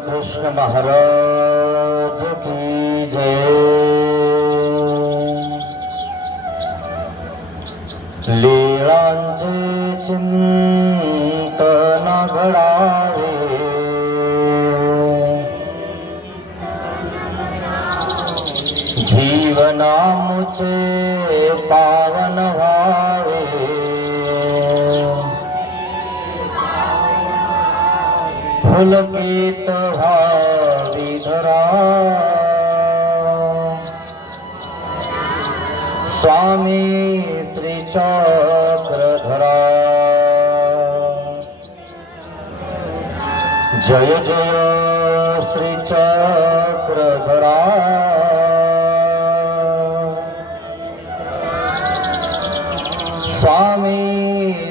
कृष्ण महाराज की जय। लीळांचे चिंतन घडावे, जीवनामुचे पावन व्हावे, पुलकित व्हावी धरा, स्वामी श्री चक्रधरा। जय जय श्री चक्रधरा, स्वामी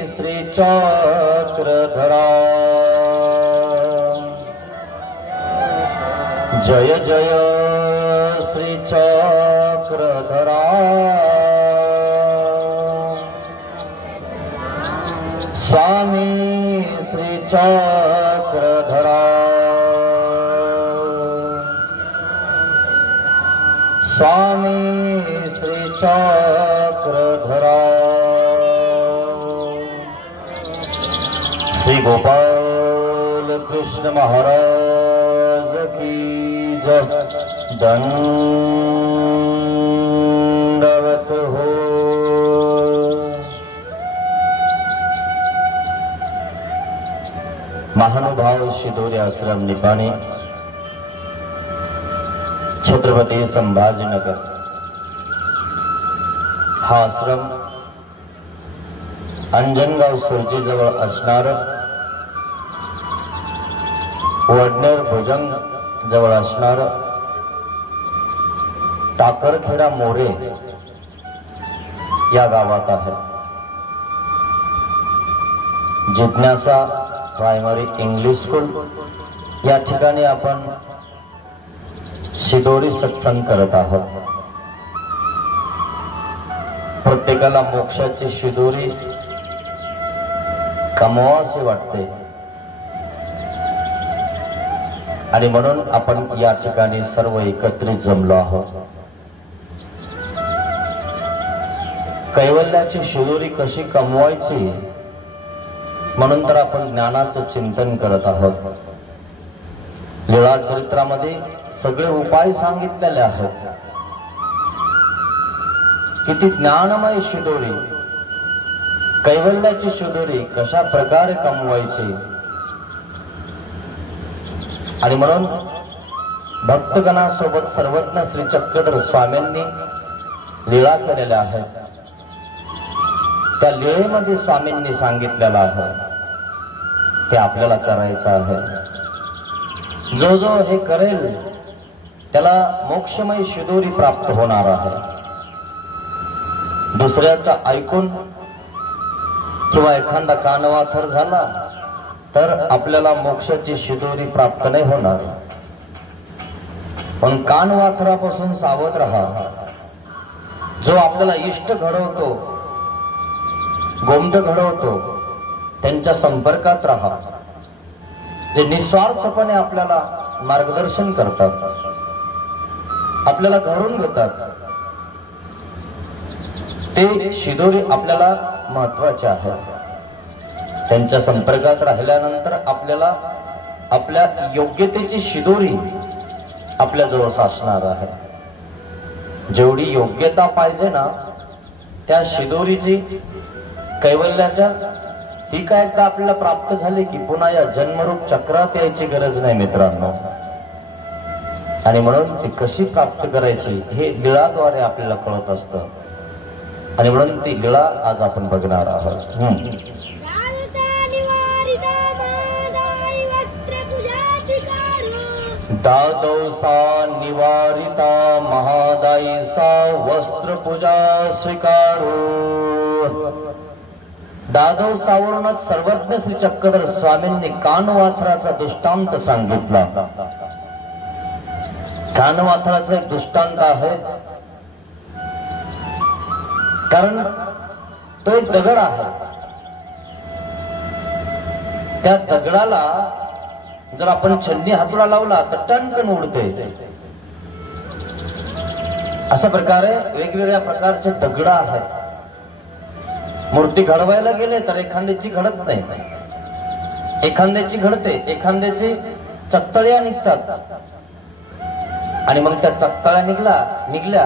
श्री चक्रधरा। जय जय श्री चक्रधरा, स्वामी श्री चक्रधरा, स्वामी श्री चक्रधरा। श्री गोपाल कृष्ण महाराज की जय। दंडवत हो। महानुभाव शिदोरी आश्रम निपाणी, छत्रपती संभाजीनगर। हा आश्रम अंजनगाव सुरजी जवळ असणार, वडनेर भुजंग जवळ असणार टाकरखेडा मोरे या गावात आहे। जिज्ञासा प्रायमरी इंग्लिश स्कूल या ठिकाणी आपण शिदोरी सत्संग करत आहोत। प्रत्येकाला मोक्षाची शिदोरी कमवावीशी वाटते आणि म्हणून आपण या ठिकाणी सर्व एकत्रित जमलो आहोत। कैवल्याची शिदोरी कशी कमवायची म्हणून तर आपण ज्ञानाचं चिंतन करत आहोत। लीळा चरित्रामध्ये सगळे उपाय सांगितलेले आहेत। किती ज्ञानमय शिदोरी, कैवल्याची शिदोरी कशा प्रकारे कमवायची आणि म्हणून भक्तगणासोबत सर्वज्ञ श्री चक्रधर स्वामींनी लीळा केलेल्या आहेत। त्या लीळेमध्ये स्वामींनी सांगितलेलं आहे ते आपल्याला करायचं आहे। जो जो हे करेल त्याला मोक्षमय शिदोरी प्राप्त होणार आहे। दुसऱ्याचा ऐकून किंवा एखादा कानवाथर झाला तर आपल्याला मोक्षाची शिदोरी प्राप्त नाही होणार। पण कानवाथरापासून सावध राहा। जो आपल्याला इष्ट घडवतो, गोमट घडवतो, त्यांच्या संपर्कात राहा। जे निस्वार्थपणे आपल्याला मार्गदर्शन करतात, आपल्याला घडवून घेतात, ते शिदोरी आपल्याला महत्वाचे आहे। त्यांच्या संपर्कात राहिल्यानंतर आपल्याला आपल्या योग्यतेची शिदोरी आपल्या जवळ साचणार आहे। जेवढी योग्यता पाहिजे ना त्या शिदोरीची कैवल्याच्या, ती काय एकदा आपल्याला प्राप्त झाली की पुन्हा या जन्मरूप चक्रात यायची गरज नाही मित्रांनो। आणि म्हणून ती कशी प्राप्त करायची हे लीळाद्वारे आपल्याला कळत असतं आणि म्हणून ती लीळा आज आपण बघणार आहोत। दादौसा निवारिता महादायीसा वस्त्र पूजा स्वीकारो। दादौसावरूनच सर्वज्ञ श्री चक्रधर स्वामींनी कानवाथराचा दृष्टांत सांगितला। कानवाथराचा एक दृष्टांत आहे, कारण तो एक दगड आहे। त्या दगडाला जर आपण छन्नी हातोडा लावला तर टणकन उडते. अशा प्रकारे वेगवेगळ्या प्रकारचे दगड आहेत. मूर्ती घडवायला गेले तर एखाद्याची घडत नाही, एखाद्याची घडते, एखाद्याची चकतळ्या निघतात आणि मग त्या चकतळ्या निघल्या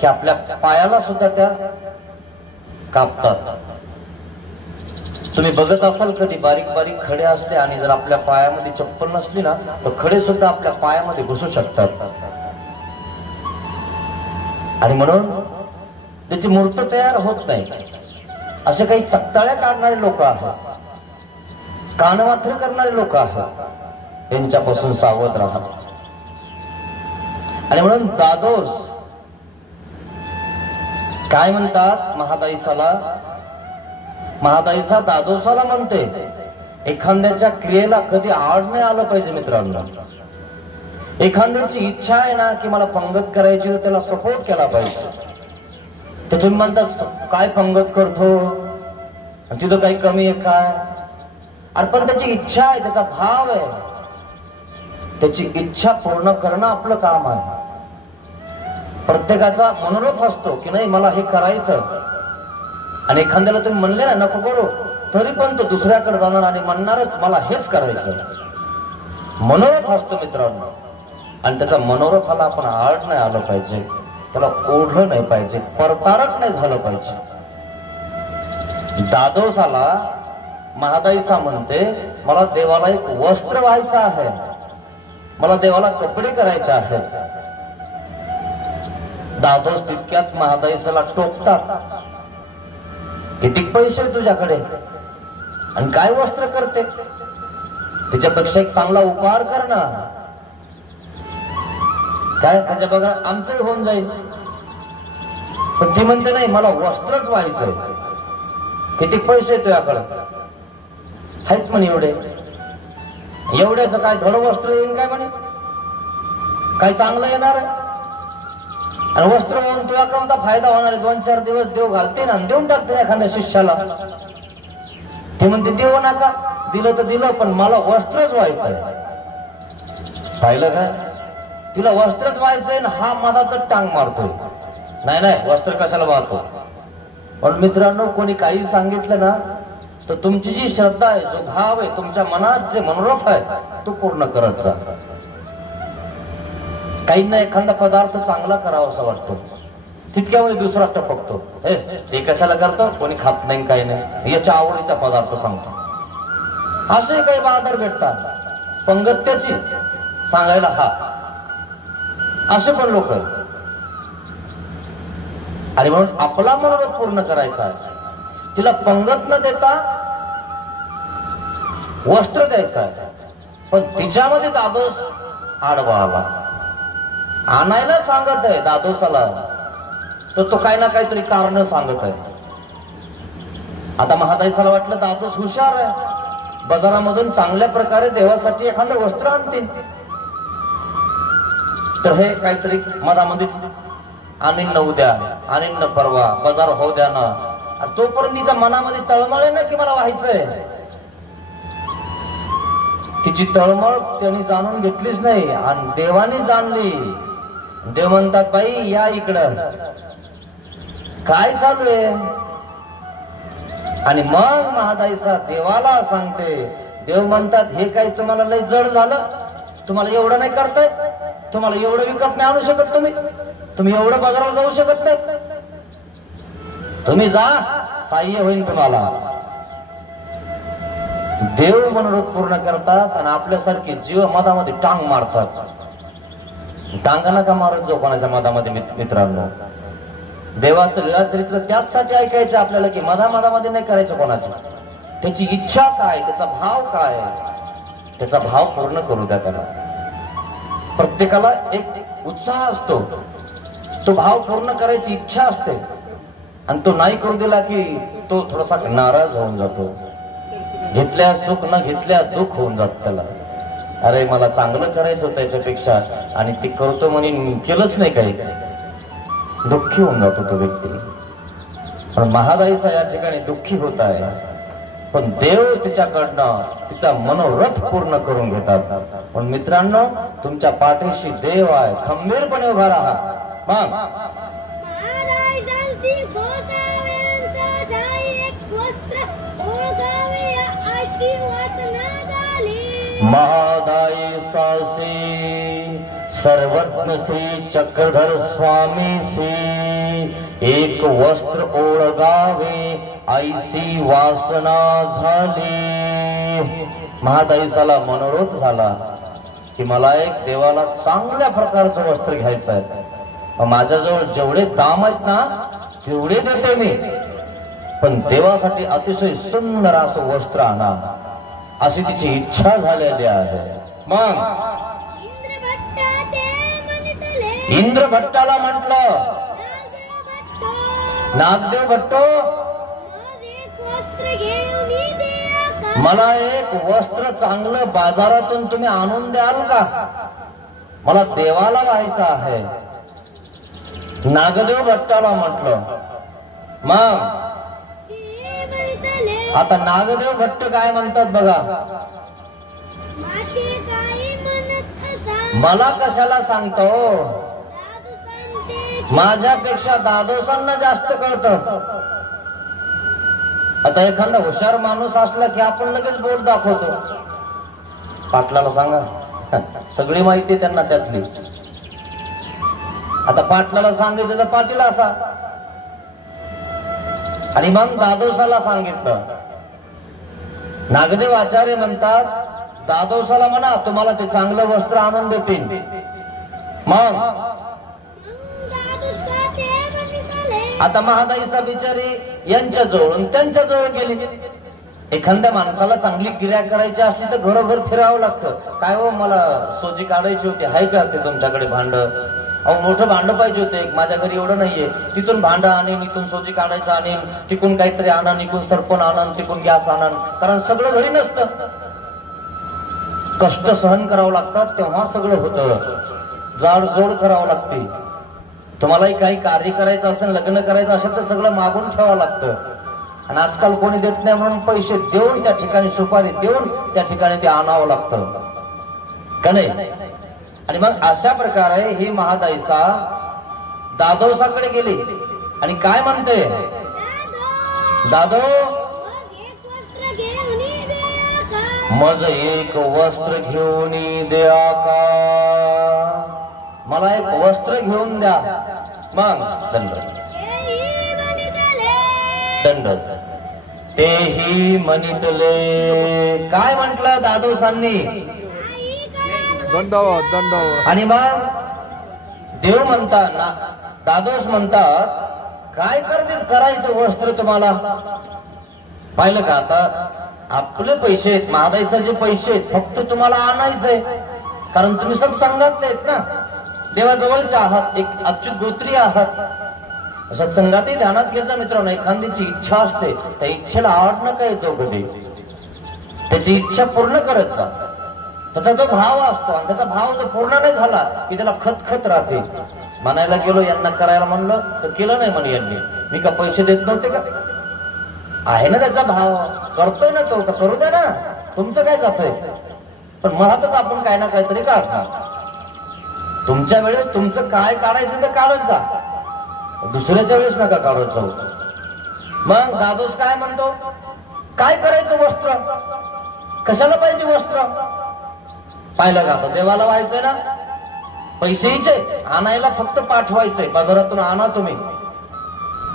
की आपल्या पायाला सुद्धा त्या कापतात. तुम्ही बघत असाल कधी बारीक बारीक खडे असते आणि जर आपल्या पायामध्ये चप्पल नसली ना तर खडे सुद्धा आपल्या पायामध्ये घुसू शकतात. आणि म्हणून त्याची मूर्त तयार होत नाही. असे काही चकताळ्या काढणारे लोक आहेत, कानमात्र करणारे लोक आहेत, त्यांच्यापासून सावध राहा. आणि म्हणून दादोस काय म्हणतात, महादाईचा दादोसाला म्हणते. एखाद्याच्या क्रियेला कधी आड नाही आलं पाहिजे मित्रांनो. एखाद्याची इच्छा आहे ना की मला पंगत करायची तर त्याला सपोर्ट केला पाहिजे. ते तुम्ही म्हणतात काय पंगत करतो, तिथं काही कमी आहे काय, आणि पण त्याची इच्छा आहे, त्याचा भाव आहे, त्याची इच्छा पूर्ण करणं आपलं काम आहे. प्रत्येकाचा मनोरथ असतो की नाही मला हे करायचं, आणि एखाद्याला तुम्ही म्हणले ना नको करू तरी पण तो दुसऱ्याकडे जाणार आणि म्हणणारच मला हेच करायचं. मनोरथ असतो मित्रांनो, आणि त्याच्या मनोरथाला आपण आड नाही आलं पाहिजे, त्याला ओढलं नाही पाहिजे, परतारक नाही झालं पाहिजे. दादोसाला महादाईसा म्हणते मला देवाला एक वस्त्र व्हायचं आहे, मला देवाला कपडे करायचे आहेत. दादोस तितक्यात महादाईसाला टोकतात, किती पैसे तुझ्याकडे आणि काय वस्त्र करते, त्याच्यापेक्षा एक चांगला उपहार कर ना. काय त्याच्या बघा आमचंही होऊन जाईल. पण ती म्हणते नाही मला वस्त्रच व्हायचंय. किती पैसे तुझ्याकडे आहेत म्हणे एवढे, एवढ्याच काय धड वस्त्र येईल काय म्हणे, काय चांगलं येणार आहे. आणि वस्त्र म्हणून तुला कोणता फायदा होणार आहे, 2-4 दिवस देव घालते ना देऊन टाकते एखाद्या शिष्याला. ते म्हणते देऊ नका, दिलं तर दिलं पण मला वस्त्रच व्हायचंय. पाहिलं का, तिला वस्त्रच व्हायचंय ना हा मधातच टांग मारतोय. नाही नाही वस्त्र कशाला वाहतो. पण मित्रांनो कोणी काही सांगितलं ना तर तुमची जी श्रद्धा आहे, जो भाव आहे, तुमच्या मनात जे मनोरथ आहे तो पूर्ण करत जा. काहींना एखादा पदार्थ चांगला करावा असं वाटतो, तितक्यामध्ये दुसरा टपकतो. हे कशाला करतो, कोणी खात नाही काही नाही, याच्या आवडीचा पदार्थ सांगतो. असे काही बहादर भेटतात पंगत्याची सांगायला हा, असे पण लोक. आणि म्हणून आपला मनोरथ पूर्ण करायचा आहे, तिला पंगत न देता वस्त्र द्यायचं आहे. पण तिच्यामध्ये दादोस आडवा आला, आणायला सांगत आहे दादोसाला, तर तो काही ना काहीतरी कारण सांगत आहे. आता महादाईसाला वाटलं दादोस हुशार आहे, बाजारामधून चांगल्या प्रकारे देवासाठी एखादं वस्त्र आणतील. तर हे काहीतरी मधामध्येच आणीन न उद्या, आणीन न परवा, बाजार होऊ द्या ना. तोपर्यंत तिच्या मनामध्ये तळमळ आहे ना की मला व्हायचंय. तिची तळमळ त्यांनी जाणून घेतलीच नाही आणि देवाने जाणली. देव म्हणतात बाई या इकडं, काय चालू आहे. आणि मग महादाईसा देवाला सांगते. देव म्हणतात हे काय तुम्हाला लय जड झालं, तुम्हाला एवढं नाही करताय, तुम्हाला एवढं विकत नाही आणू शकत, तुम्ही एवढं बाजाराला जाऊ शकत नाही, तुम्ही जा सहाय्य होईल तुम्हाला. देव मनोरथ पूर्ण करतात आणि आपल्यासारखे जीव मधामध्ये टांग मारतात. टांगा नका मारत जो कोणाच्या मधामध्ये मित्रांनो. देवाचं लीला चरित्र त्याचसाठी ऐकायचं आपल्याला की मधामध्ये नाही करायचं कोणाचं. त्याची इच्छा काय, त्याचा भाव काय, त्याचा भाव पूर्ण करू द्या त्याला. प्रत्येकाला एक उत्साह असतो, तो भाव पूर्ण करायची इच्छा असते आणि तो नाही करू दिला की तो थोडासा नाराज होऊन जातो. घेतल्या सुख न घेतल्या दुःख होऊन जात त्याला. अरे मला चांगलं करायचं होतं त्याच्यापेक्षा आणि ते करतो म्हणून केलंच नाही काही, दुःखी होऊन जातो तो व्यक्ती. पण महादाईसा या ठिकाणी दुःखी होत आहे. पण देव तिच्याकडनं तिचा मनोरथ पूर्ण करून घेतात. पण मित्रांनो, तुमच्या पाठीशी देव आहे, खंबीरपणे उभा राहा. मग महादाई सासी सर्वज्ञ श्री चक्रधर स्वामी श्री एक वस्त्र ओळगावे ऐसी वासना झाली. महादाईसाला मनोरथ झाला की मला एक देवाला चांगल्या प्रकारचं वस्त्र घ्यायचं आहे. माझ्याजवळ जेवढे दाम आहेत ना तेवढे देते मी, पण देवासाठी अतिशय सुंदर असं वस्त्र आणा, अशी तिची इच्छा झालेली आहे. मग इंद्र भट्टाला म्हटलं, नागदेव भट्टो, मला एक वस्त्र चांगलं बाजारातून तुम्ही आणून द्याल का? मला देवाला व्हायचं आहे. नागदेव भट्टाला म्हटलं. मग आता नागदेव भट्ट काय म्हणतात बघा. मला कशाला सांगतो, माझ्यापेक्षा दादोसांना जास्त कळतं. आता एखादा हुशार माणूस असला की आपण लगेच बोट दाखवतो. पाटलाला सांगा, सगळी माहिती त्यांना त्यातली. आता पाटलाला सांगितलं तर पाटील असा, आणि मग दादोसाला सांगितलं. नागदेव आचार्य म्हणतात, दादोसाला म्हणा तुम्हाला ते चांगलं वस्त्र आणून देतील. मग आता महादाईसा बिचारी यांच्या जवळून त्यांच्या जवळ गेली. एखाद्या माणसाला चांगली क्रिया करायची असली तर घरोघर फिरावं लागतं. काय हो, मला सोजी काढायची होती, हाय का ते तुमच्याकडे भांड? अहो मोठं भांड पाहिजे होतं एक, माझ्या घरी एवढं नाहीये. तिथून भांड आणीन, इथून सोजी काढायचं आणीन, तिकून काहीतरी आणन, इकून सरपण आणन, तिकून गॅस आणन, कारण सगळं घरी नसतं. कष्ट सहन करावं लागतात तेव्हा सगळं होतं. जाडजोड करावं लागते. तुम्हालाही काही कार्य करायचं असेल, लग्न करायचं असेल तर सगळं मागून ठेवावं लागतं. आणि आजकाल कोणी देत नाही म्हणून पैसे देऊन त्या ठिकाणी, सुपारी देऊन त्या ठिकाणी ते आणावं लागतं का नाही? आणि मग अशा प्रकारे ही महादाईसा दादोसाकडे गेली आणि काय म्हणते, दादो मज एक वस्त्र घेऊन द्या का? मला एक वस्त्र घेऊन द्या. मग दंड दंड तेही म्हणितले. काय म्हटलं दादोसांनी? दंडावत दंडावत. आणि मग देव म्हणतात ना, दादोस म्हणतात, काय करतेस करायचं वस्त्र तुम्हाला? पाहिलं का, आता आपले पैसे आहेत, महादाईसाचे पैसे आहेत, फक्त तुम्हाला आणायचंय, कारण तुम्ही सब संघातले आहेत ना, देवाजवळचे आहात, एक अच्युत गोत्री आहात. सत्संगातही ध्यानात घ्यायचा मित्रांनो, एखाद्याची इच्छा असते, त्या इच्छेला आड नका यायचो कधी. त्याची इच्छा पूर्ण करत जा. त्याचा जो भाव असतो आणि त्याचा भाव जर पूर्ण नाही झाला की त्याला खतखत राहते. म्हणायला गेलो, यांना करायला म्हणलं तर केलं नाही म्हणे यांनी. मी का पैसे देत नव्हते का? आहे ना त्याचा भाव, करतोय ना तो, तर करू द्या ना, तुमचं काय जातंय. पण मनातच आपण काय ना काहीतरी काढणार. तुमच्या वेळेस तुमचं काय काढायचं तर काढत जा, दुसऱ्याच्या वेळेस नका काढत जाऊ. मग दादोस काय म्हणतो, काय करायचं वस्त्र? कशाला पाहिजे वस्त्र? पाहिलं का, आता देवाला व्हायचंय ना, पैसे हिचे आणायला फक्त पाठवायचंय, बाजारातून आणा तुम्ही.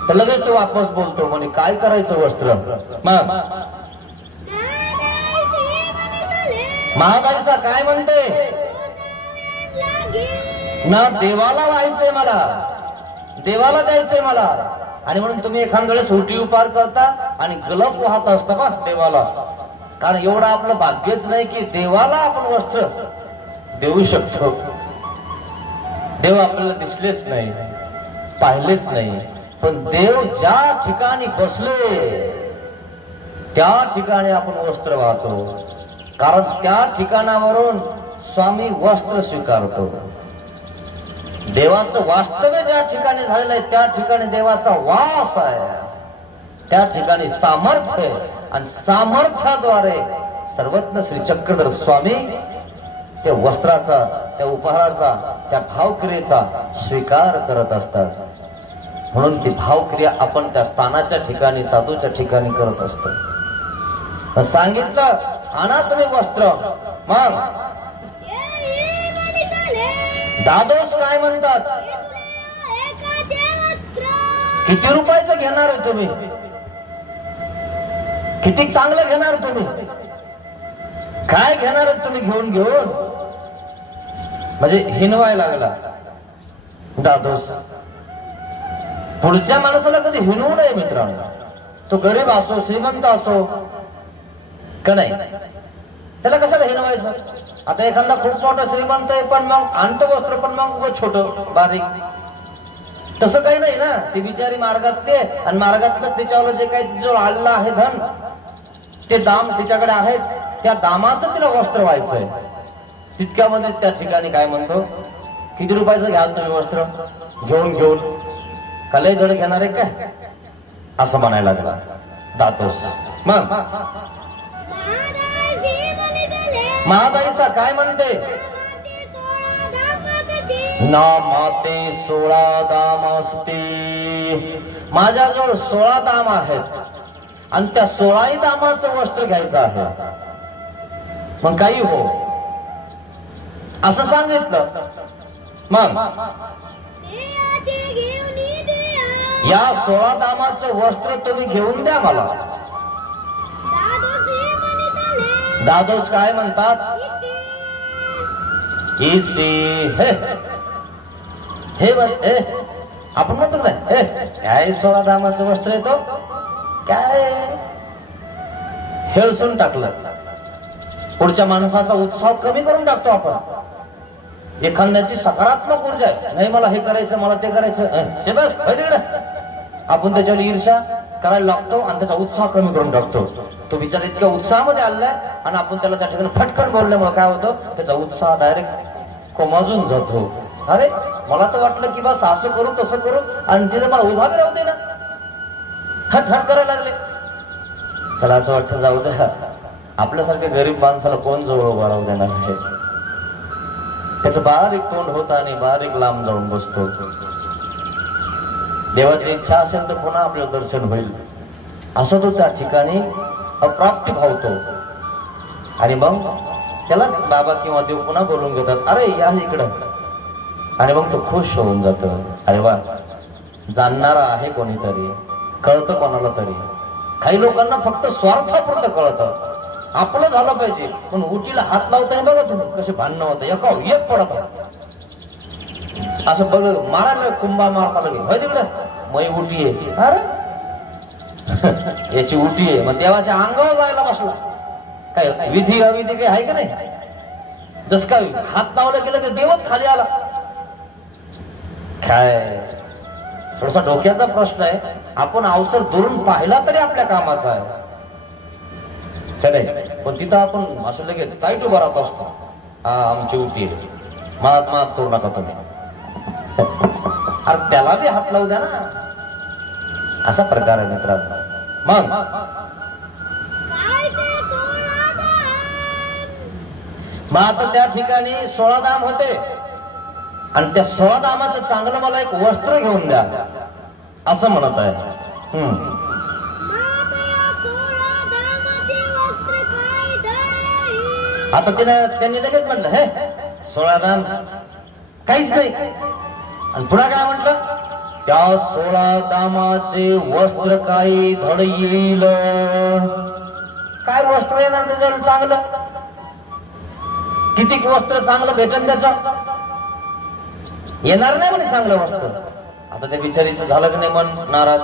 तर लगेच तो वापस बोलतो म्हणे काय करायचं वस्त्र? मग महादाईसा काय म्हणते, ना देवाला व्हायचंय मला, देवाला द्यायचंय मला. आणि म्हणून तुम्ही एखाद्या वेळेस उलटी उपार करता आणि गलप वाहत असता का देवाला, कारण एवढं आपलं भाग्यच नाही की देवाला आपण वस्त्र देऊ शकतो. देव आपल्याला दिसलेच नाही, पाहिलेच नाही, पण देव ज्या ठिकाणी बसले त्या ठिकाणी आपण वस्त्र वाहतो, कारण त्या ठिकाणावरून स्वामी वस्त्र स्वीकारतो. देवाचं वास्तव्य ज्या ठिकाणी झालेलं आहे त्या ठिकाणी देवाचा वास आहे, त्या ठिकाणी सामर्थ्य आहे. आणि सामर्थ्याद्वारे सर्वज्ञ श्री चक्रधर स्वामी त्या वस्त्राचा, त्या उपहाराचा, त्या भावक्रियेचा स्वीकार करत असतात. म्हणून ती भावक्रिया आपण त्या स्थानाच्या ठिकाणी, साधूच्या ठिकाणी करत असतो. सांगितलं आणा तुम्ही वस्त्र. मग दादोस काय म्हणतात, किती रुपयाचं घेणार आहे तुम्ही, किती चांगलं घेणार तुम्ही, काय घेणार आहे तुम्ही घेऊन घेऊन. म्हणजे हिनवायला लागला दादोस. पुढच्या माणसाला कधी हिनवू नये मित्रांनो. तो गरीब असो श्रीमंत असो का नाही, त्याला कशाला हिनवायचं. आता एखादा खूप मोठा श्रीमंत आहे पण मग आणतो वस्त्र पण मग छोट बारीक, तसं काही नाही ना. ती बिचारी मार्गात ते, आणि मार्गातलं त्याच्यावर जे काही जो आलेला आहे धन, ते दाम तिच्याकडे आहेत, त्या दामाचं तिला वस्त्र व्हायचंय. तितक्यामध्ये त्या ठिकाणी काय म्हणतो, किती रुपयाचं घ्याल तुम्ही वस्त्र, घेऊन घेऊन का लय धड घेणार आहे काय, असं म्हणायला लागला दातोस. मग महादाईचा काय म्हणते, ना माते 16 दाम असते. माझ्याजवळ 16 दाम आहेत आणि त्या 16 दामाचं वस्त्र घ्यायचं आहे. मग काही हो असं सांगितलं. मग या 16 दामाचं वस्त्र तुम्ही घेऊन द्या मला. दादोस काय म्हणतात, हे आपण म्हणतो नाही, काय 16 दामाचं वस्त्र येतो काय, हेळसून टाकलं. पुढच्या माणसाचा उत्साह कमी करून टाकतो आपण. एखाद्याची सकारात्मक ऊर्जा आहे, नाही मला हे करायचं, मला ते करायचं, बस आपण त्याच्यावर ईर्ष्या करायला लागतो आणि त्याचा उत्साह कमी करून टाकतो. तो बिचारा इतक्या उत्साहामध्ये आलाय आणि आपण त्याला त्या ठिकाणी फटकन बोलल्यामुळे काय होतं, त्याचा उत्साह डायरेक्ट कोमाजून जातो. अरे मला तर वाटलं की बस असं करू तसं करू, आणि तिथे मला उभा राहू दे ना, हट हट करायला लागले. त्याला असं वाटतं जाऊ द्या, आपल्यासारख्या गरीब माणसाला कोण जवळ उभा राहू देणार आहे. त्याचं बारीक तोंड होतं आणि बारीक लांब जाऊन बसतो. देवाची इच्छा असेल तर पुन्हा आपलं दर्शन होईल असं तो त्या ठिकाणी अप्राप्ती भावतो. आणि मग त्यालाच बाबा किंवा देव पुन्हा बोलून घेतात, अरे या इकडं. आणि मग तो खुश होऊन जातो. अरे वा, जाणणारा आहे कोणीतरी, कळतं कोणाला तरी. काही लोकांना फक्त स्वार्थापुरतं कळतं, आपलं झालं पाहिजे. पण उटीला हात लावताना बघा तुम्ही कसे भांडणं होतं, एक पडत असं बघ, मारायला कुंभा मारता लगे तिकडं मै उटी आहे, अरे याची उटी आहे. मग देवाच्या अंगावर जायला बसला. काय विधी अविधी काही आहे का नाही. जस काय हात लावलं गेलं की देवच खाली आला. काय थोडासा डोक्याचा प्रश्न आहे. आपण अवसर दुरून पाहिला तरी आपल्या कामाचा आहे का नाही. पण तिथं आपण असं लगेच टाईट उभा राहत असतो, हा आमची उटी आहे, मात करू नका तुम्ही. अरे त्याला बी हात लावू द्या ना, असा प्रकार आहे मित्रांनो. मग आता त्या ठिकाणी 16 दाम होते आणि त्या 16 दामाचं चांगलं मला एक वस्त्र घेऊन द्या असं म्हणत आहे. आता त्यांनी लगेच म्हटलं, हे 16 दाम काहीच नाही. आणि पुन्हा काय म्हटलं, त्या 16 दामाचे वस्त्र काही धड येईल. काय वस्त्र येणार त्याच्यावर चांगलं, किती वस्त्र चांगलं भेटन त्याचं, येणार नाही म्हणे चांगलं वस्त्र. आता त्या बिचारीचं झालं की नाही मन नाराज.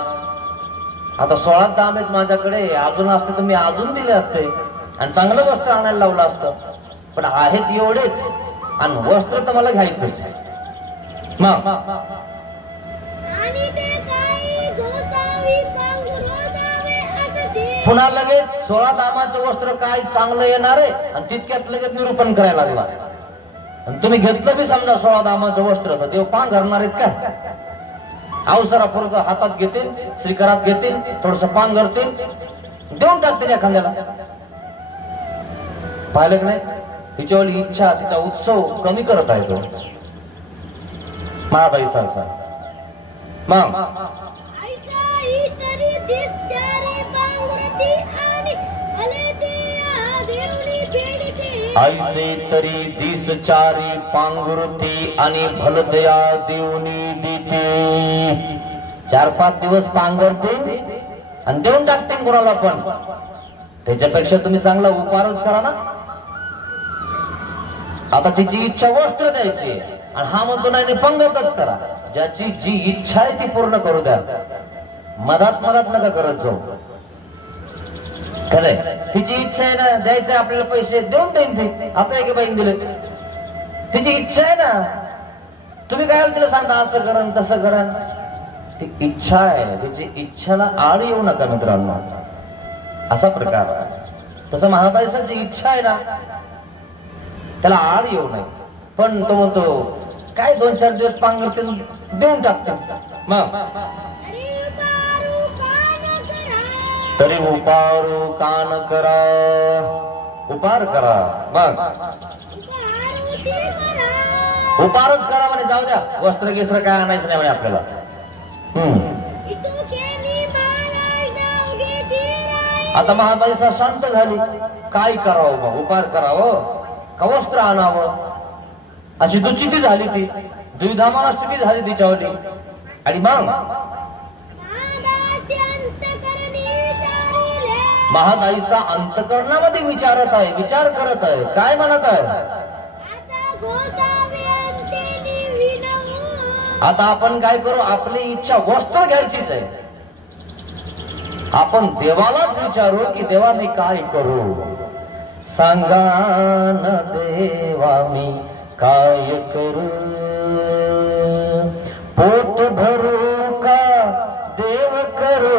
आता 16 दाम आहेत माझ्याकडे, अजून असते तर मी अजून दिले असते आणि चांगलं वस्त्र आणायला लावलं असतं. पण आहेत एवढेच आणि वस्त्र तर मला घ्यायचंच. मग पुन्हा लगेच 16 दामाचं वस्त्र काय चांगलं येणार आहे आणि तितक्यात लगेच निरूपण करायला लागला. आणि तुम्ही घेतलं बी समजा 16 दामाचं वस्त्र, तर देव पान घालणार आहेत का. अवसरापुरतं हातात घेतील, श्रीकरात घेतील, थोडस पान घालतील, देऊन टाकते एखाद्याला. पाहिलं की नाही, तिच्यावरली इच्छा, तिचा उत्सव कमी करत आहे तो महाबाई सारसा. मग ऐसे तरी दिस चारी पांघरुती आणि भलदया देऊनी देते. 4-5 दिवस पांघरते आणि देऊन टाकते गुराला. पण त्याच्यापेक्षा तुम्ही चांगला उपारच करा ना. आता तिची इच्छा वस्त्र द्यायची आणि हा म्हणतो नाही पंगतच करा. ज्याची जी इच्छा आहे ती पूर्ण करू द्या. मधात नका करत जाऊ. खरंय, तिची इच्छा आहे ना द्यायचंय आपल्याला पैसे, देऊन देईन ती. आता एका बाईन दिले, तिची इच्छा आहे ना. तुम्ही काय तिला सांगता असं करण तसं करण. ती इच्छा आहे, तिची इच्छाला आड येऊ नका मित्रांनो. असा प्रकार आहे. तसं महाबाईसाची इच्छा आहे ना, त्याला आड येऊ नये. पण तो म्हणतो काय 2-4 दिवस पांघरते देऊन टाकते. मग तरी उपारू कान करा, उपार करा. मग उपारच करा म्हणे. जाऊ द्या, वस्त्र गिस्त्र काय आणायचं नाही म्हणे आपल्याला. आता महाबाईसा शांत झाली. काय करावं मग? उपार करावं का वस्त्र आणावं अशी दुचिती झाली. ती द्विधामान स्थिती झाली तिच्यावरती. आणि मग महादाईचा अंतकरणामध्ये विचारत आहे, विचार करत आहे. काय म्हणत आहे? आता आपण काय करू? आपली इच्छा वस्त्र घ्यायचीच आहे. आपण देवालाच विचारू की देवा मी काय करू? सांगा न देवा मी काय करू? पोट भरू का देव करू?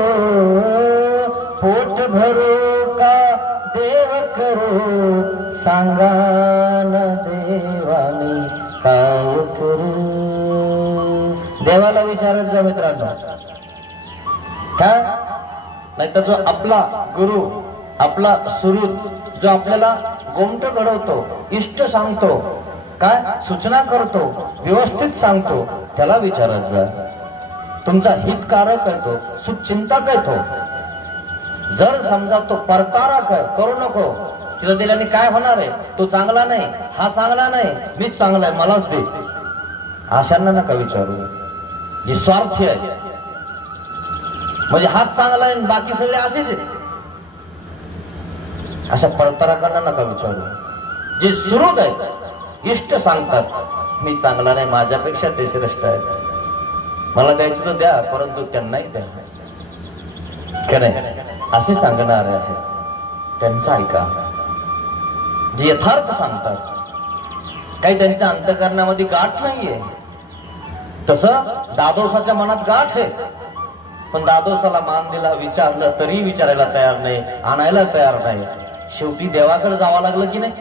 पोट भरू का देव करू? सांगा न देवा मी काय करू? देवाला विचारत जा मित्रांनो. का नाही तर जो आपला गुरु, आपला सुहृद, जो आपल्याला गोमट घडवतो, इष्ट सांगतो, काय सूचना करतो, व्यवस्थित सांगतो, त्याला विचारत जा. तुमचा हितकारक आहे तो, सुचिंतक आहे तो. जर समजा तो परतारक आहे, करू नको, तिला दिल्याने काय होणार आहे, तो चांगला नाही, हा चांगला नाही, मीच चांगला आहे, मलाच दे, अशांना नका विचारू. जे स्वार्थी आहे, म्हणजे हात चांगला आहे बाकी सगळे असेच आहेत, अशा परतारकांना नका विचारू. जे सुहृद आहेत, इष्ट सांगतात, मी चांगला नाही, माझ्यापेक्षा ते श्रेष्ठ आहे, मला द्यायचं तर द्या, परंतु त्यांनाही द्या, का नाही, असे सांगणारे आहेत, त्यांचं ऐका. जे यथार्थ सांगतात, काही त्यांच्या अंतःकरणामध्ये गाठ नाहीये. तसं दादोसाच्या मनात गाठ आहे, पण दादोसाला मान दिला, विचारलं तरी विचारायला तयार नाही, आणायला तयार नाही. शेवटी देवाकडे जावं लागलं की नाही.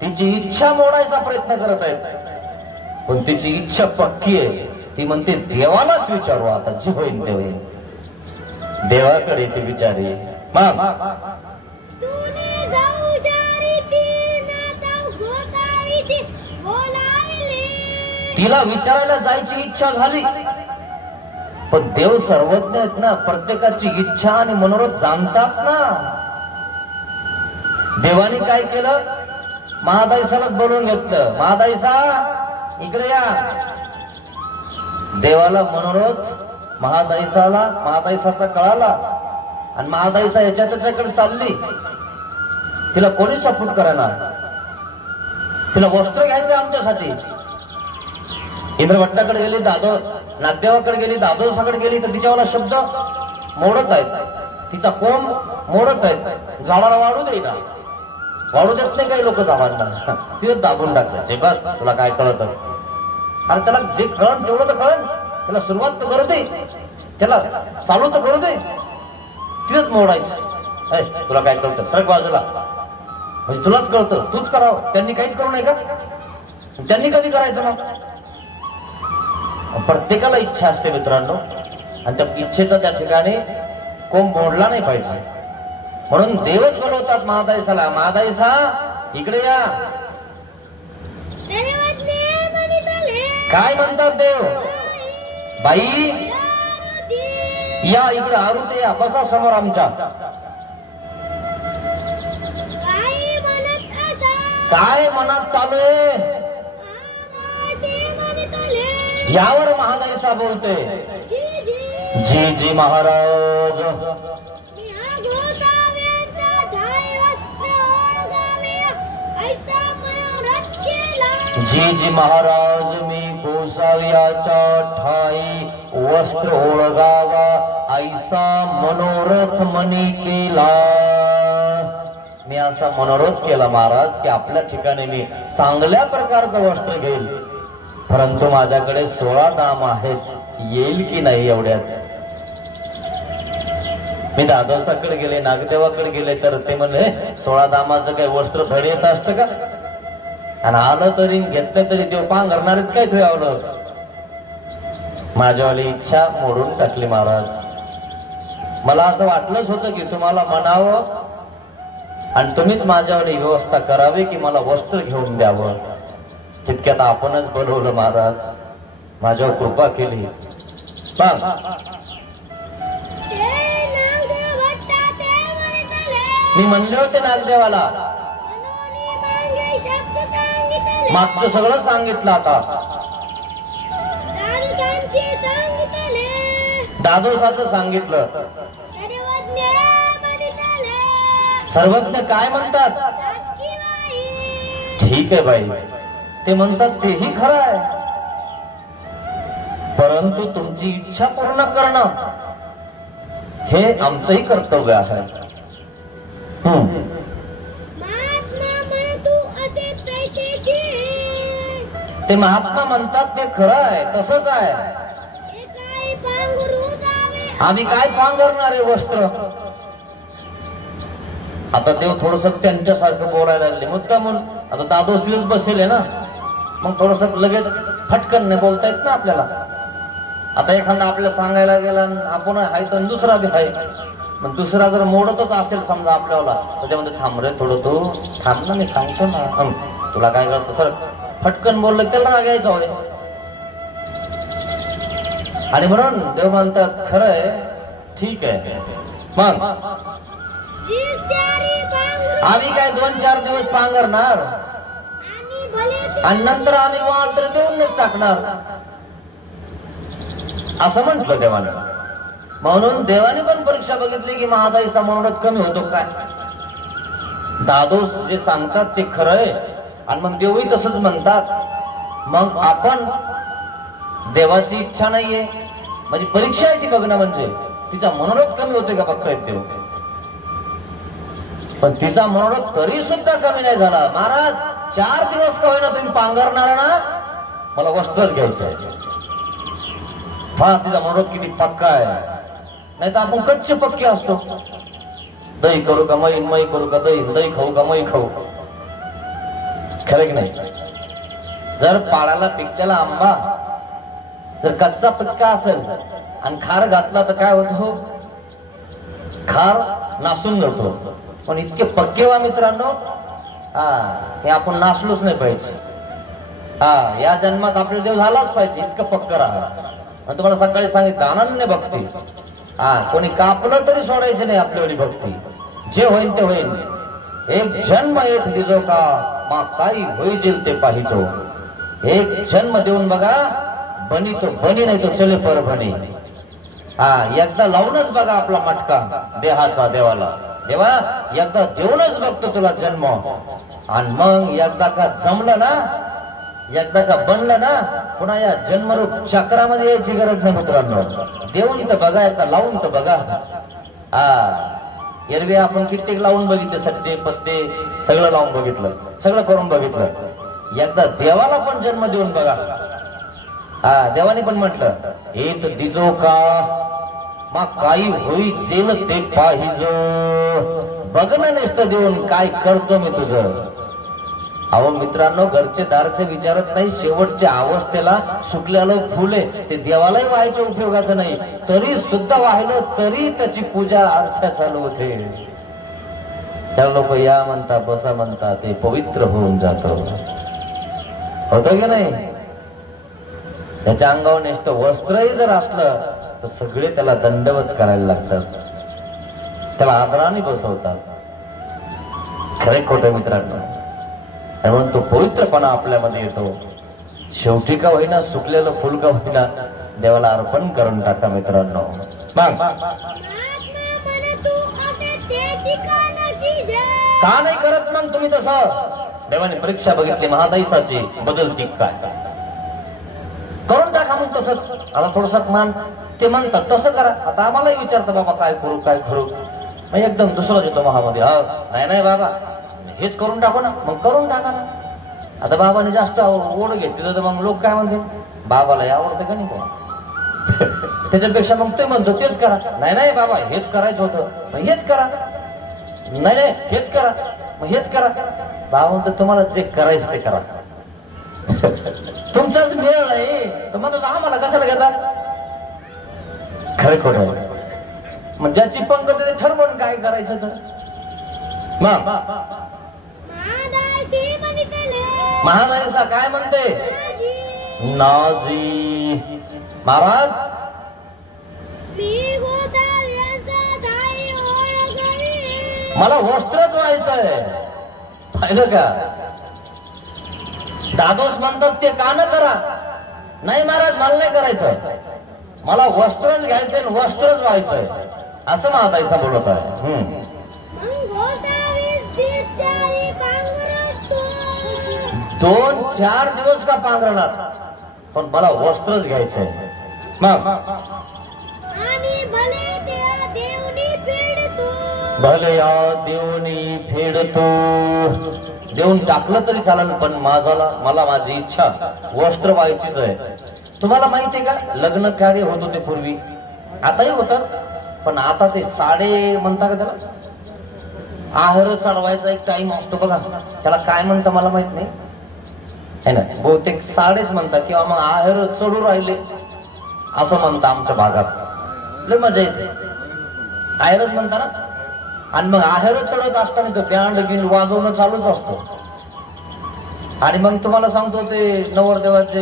तिची इच्छा मोडायचा प्रयत्न करत आहेत, पण तिची इच्छा पक्की आहे. ती म्हणते देवालाच विचारू, आता जी होईल ते होईल. देवाकडे ती विचारे. तिला विचारायला जायची इच्छा झाली, पण देव सर्वज्ञ आहेत ना, प्रत्येकाची इच्छा आणि मनोरथ जाणतात ना. देवाने काय केलं, महादाईसालाच बोलवून घेतलं. महादाईसा इकडे या. देवाला मनोरथ महादाईसाचा कळाला, आणि महादाईसा याच्या त्याच्याकडे चालली. तिला कोणी सपोर्ट करणार? तिला वस्त्र घ्यायचं आमच्यासाठी. इंद्रभट्टाकडे गेली, नागदेवाकडे गेली, दादोसाकडे गेली, तर तिच्यावाला शब्द मोडत आहेत, तिचा कोंब मोडत आहेत, झाडाला वाढू देईना, वाढू देत नाही काही लोक झाडांना, तिथे दाबून टाकायचे. बस तुला काय कळत, आणि त्याला जे कळण तेवढं तर कळण, त्याला सुरुवात तर करू दे, त्याला चालू तर करू दे, तिथेच मोडायचं. तुला काय कळतं, सरक बाजूला, म्हणजे तुलाच कळतं, तूच करावं, त्यांनी काहीच करू नये का? त्यांनी कधी करायचं मग? प्रत्येकाला इच्छा असते मित्रांनो, आणि त्या इच्छेचा त्या ठिकाणी कोंब मोडला नाही पाहिजे. म्हणून देवच बोलवतात महादाईसाला, महादाईसा इकडे या. काय म्हणतात देव? बाई या इकडे, आरुते या, बसा समोर आमच्या. काय मनात चालू आहे यावर महादाईसा बोलते. जी जी महाराज. जी जी महाराज मी गोसाव्याच्या ठाई वस्त्र ओळगावा ऐसा मनोरथ मनी केला. मी असा मनोरथ केला महाराज की आपल्या ठिकाणी मी चांगल्या प्रकारचं वस्त्र घेईल, परंतु माझ्याकडे 16 दाम आहेत, येईल की नाही एवढ्यात. मी दादोसाकडे गेले, नागदेवाकडे गेले तर ते म्हणले 16 दामाचं काही वस्त्र धड येत असतं का, आणि आलं तरी घेतलं तरी देव पांघरणारेच काय ठेवलं. माझ्यावाली इच्छा मोडून टाकली महाराज. मला असं वाटलंच होतं की तुम्हाला म्हणावं आणि तुम्हीच माझ्यावाली व्यवस्था करावी की मला वस्त्र घेऊन द्यावं. तितक्यात आपणच बोलवलं महाराज, माझ्यावर कृपा केली. मी म्हणले होते नागदेवाला, मागचं सगळं सांगितलं. आता दादोसाचं सांगितलं. सर्वज्ञ काय म्हणतात? ठीक आहे बाई, ते म्हणतात तेही खरं आहे, परंतु तुमची इच्छा पूर्ण करणं हे आमचंही कर्तव्य आहे. ते महात्मा म्हणतात ते खरं आहे, तसंच आहे. आम्ही काय पांघरणार आहे वस्त्र. आता देव थोडस त्यांच्यासारखं बोलायला लागले मुद्दामून. आता दादोस तिथेच बसेल ना, मग थोडस लगेच फटकन नाही बोलता येत ना आपल्याला. आता एखादा आपल्याला सांगायला गेला आपण आहे तर दुसरा बी आहे, मग दुसरा जर मोडतच असेल समजा आपल्याला, त्याच्यामध्ये थांब रे थोडं, तू थांब ना, मी सांगतो ना, तुला काय करतो सर, फटकन बोललं त्याला रागायचं होय. आणि म्हणून देव म्हणतात खरं आहे, ठीक आहे. मग आम्ही काय 2-4 दिवस पांघरणार आणि नंतर आम्ही वाढ तर देऊनच टाकणार, असं म्हटलं देवाने. म्हणून देवाने पण परीक्षा बघितली की महादाईचा मनोरथ कमी होतो काय. दादोस जे सांगतात ते खरं आहे आणि मग देवही तसंच म्हणतात. मग आपण देवाची इच्छा नाहीये म्हणजे परीक्षा आहे ती बघणं, म्हणजे तिचा मनोरथ कमी होतोय का बघता येत देव. पण तिचा मनोरथ तरी सुद्धा कमी नाही झाला. महाराज 4 दिवस का होईना तुम्ही पांघरणार ना, मला वस्त्रच घ्यायचंय. हा तिचा मनोरथ किती पक्का आहे. नाही तर आपण कच्चे पक्के असतो. दही करू का मै, मै करू का दही, दही खाऊ का मै खाऊ, खरं की नाही. जर पाळाला पिकलेला आंबा जर कच्चा पक्का असेल आणि खार घातला तर काय होतो, खार नासून जातो. पण इतके पक्के वा मित्रांनो, हे आपण नासलोच नाही पाहिजे. या जन्मात आपला देव झालाच पाहिजे, इतकं पक्क राहा. आणि तुम्हाला सकाळी सांगितलं अनन्य भक्ती. कोणी कापलं तरी सोडायचं नाही आपल्यावरी भक्ती. जे होईल ते होईल. एक जन्म येत दिजो का मा काही होईल ते पाहिजो. एक जन्म देऊन बघा, बनी तो बनी, नाही तो चले पर बनी. एकदा लावूनच बघा आपला मटका देहाचा देवाला. देवा एकदा देऊनच बघतो तुला जन्म, आणि मग एकदा का जमलं ना, एकदा का बनलं ना, पुन्हा या जन्मरूप चक्रामध्ये यायची गरज नाही मित्रांनो. देऊन तर बघा, एकदा लावून तर बघा. एरवी आपण कित्येक लावून बघितले, सट्टे पत्ते सगळं लावून बघितलं, सगळं करून बघितलं. एकदा देवाला पण जन्म देऊन बघा. देवाने पण म्हटलं येत दिजो का मा काही होईल ते पाहिजो. बघणं नसतं देऊन काय करतो मी तुझं. अहो मित्रांनो, घरचे दारचे विचारत नाही. शेवटच्या अवस्थेला सुकल्याला फुले ते देवालाही व्हायच्या उपयोगाचं नाही, तरी सुद्धा वाहिलं तरी त्याची पूजा अर्चा चालू होते. त्याला लोक या म्हणता बसा म्हणता ते पवित्र होऊन जात. होतं की नाही? त्याच्या अंगावर नुसतं वस्त्रही जर असलं तर सगळे त्याला दंडवत करायला लागतात, त्याला आदराने बसवतात. खरे खोटे मित्रांनो, म्हणून तो पवित्रपणा आपल्यामध्ये येतो. शेवटी का होईना, सुकलेलं फुल का होईना, देवाला अर्पण करून टाका मित्रांनो. का नाही करत मग तुम्ही तसं? देवाने परीक्षा बघितली महादाईसाची, बदलती काय? करून टाका मग तसंच. आता थोडस मान ते म्हणतात तसं करा. आता आम्हालाही विचारतं बाबा काय करू काय करू, मग एकदम दुसराच येतो महामध्ये. नाही नाही बाबा हेच करून टाकू ना. मग करून टाका ना. आता बाबाने जास्त ओढ घेतली तर मग लोक काय म्हणते, बाबाला आवडतं का नाही? त्याच्यापेक्षा मग ते म्हणतो तेच करा. नाही नाही बाबा हेच करायचं होतं, मग हेच करा. नाही नाही हेच करा, मग हेच करा. बाबा म्हणतो तुम्हाला जे करायचं ते करा. तुमचाच वेळ नाही तर म्हणतो आम्हाला कशाला घेतात? खरे खोट आहे. मग ज्याची पंगत ते ठरवून काय करायचं तर. महादाईसा काय म्हणते? नाजी महाराज मला वस्त्रच व्हायचंय. पाहिलं का? दादोस म्हणतात ते का न करा. नाही महाराज मला नाही करायचं, मला वस्त्रच घ्यायचंय, वस्त्रच व्हायचंय असं महादाईसा बोलत आहे. 2-4 दिवस का पांघरणार, पण मला वस्त्रच घ्यायचंय. मग भले या देवनी फेडतो, देऊन टाकलं तरी चालेल, पण मला माझी इच्छा वस्त्र व्हायचीच आहे. तुम्हाला माहितीये का, लग्न कार्य होत होते पूर्वी, आताही होतात, पण आता ते साडे म्हणता का त्याला, आहेर चढवायचा एक टाइम असतो बघा, त्याला काय म्हणतं मला माहित नाही है ना, बहुतेक साडेच म्हणतात किंवा मग आहेर चढू राहिले असं म्हणतं आमच्या भागात. लय मजा येते, आहेरच म्हणता ना. आणि मग आहेर चढत असताना तो बँड गिल वाजवणं चालूच असतो. आणि मग तुम्हाला सांगतो ते नवरदेवाचे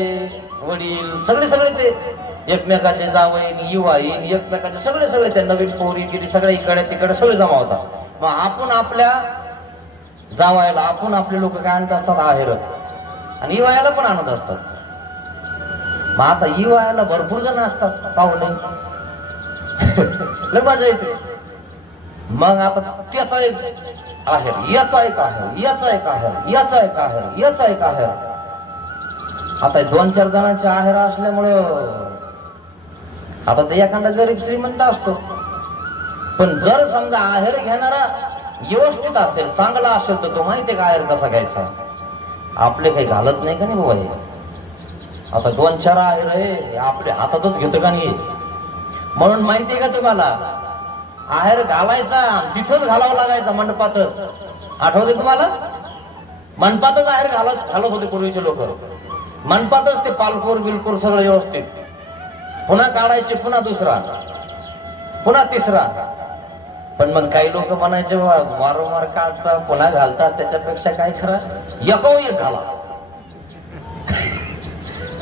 वडील सगळे ते एकमेकाचे जावईन युवाईन एकमेकाचे सगळे ते नवीन पोरी गिरी सगळे इकडे तिकडे सगळे जमा होतात. मग आपण आपल्या जावायला आपण आपले लोक काय आणत असतात आहेर, आणि युवायाला पण आणत असतात. मग आता युवायाला भरपूर जण असतात पाहुणे, लय मजा येते. मग आता त्याचा एक आहेर, याचा एक आहेर, याचा एक आहेर, याचा एक आहेर, याचा एक आहेर. आता 2-4 जणांचे आहेर असल्यामुळं आता ते एखादा गरीब श्रीमंत असतो, पण जर समजा आहेर घेणारा व्यवस्थित असेल, चांगला असेल, तर तो माहितीये का आहेर कसा घ्यायचा. आपले काही घालत नाही का नाही बाबा हे. आता 2-4 आहेर आहे आपल्या हातातच घेतो का नाही, म्हणून माहितीये का तुम्हाला, आहेर घालायचा तिथंच घालावं लागायचा, मंडपातच. आठवते तुम्हाला, मंडपातच आहेर घालत होते पूर्वीचे लोक. मंडपातच ते पालकोर बिलकोर सगळं व्यवस्थित, पुन्हा काढायचे, पुन्हा दुसरा, पुन्हा तिसरा. पण मग काही लोक म्हणायचे वारंवार काढतात पुन्हा घालतात, त्याच्यापेक्षा काय खरं एक घाला.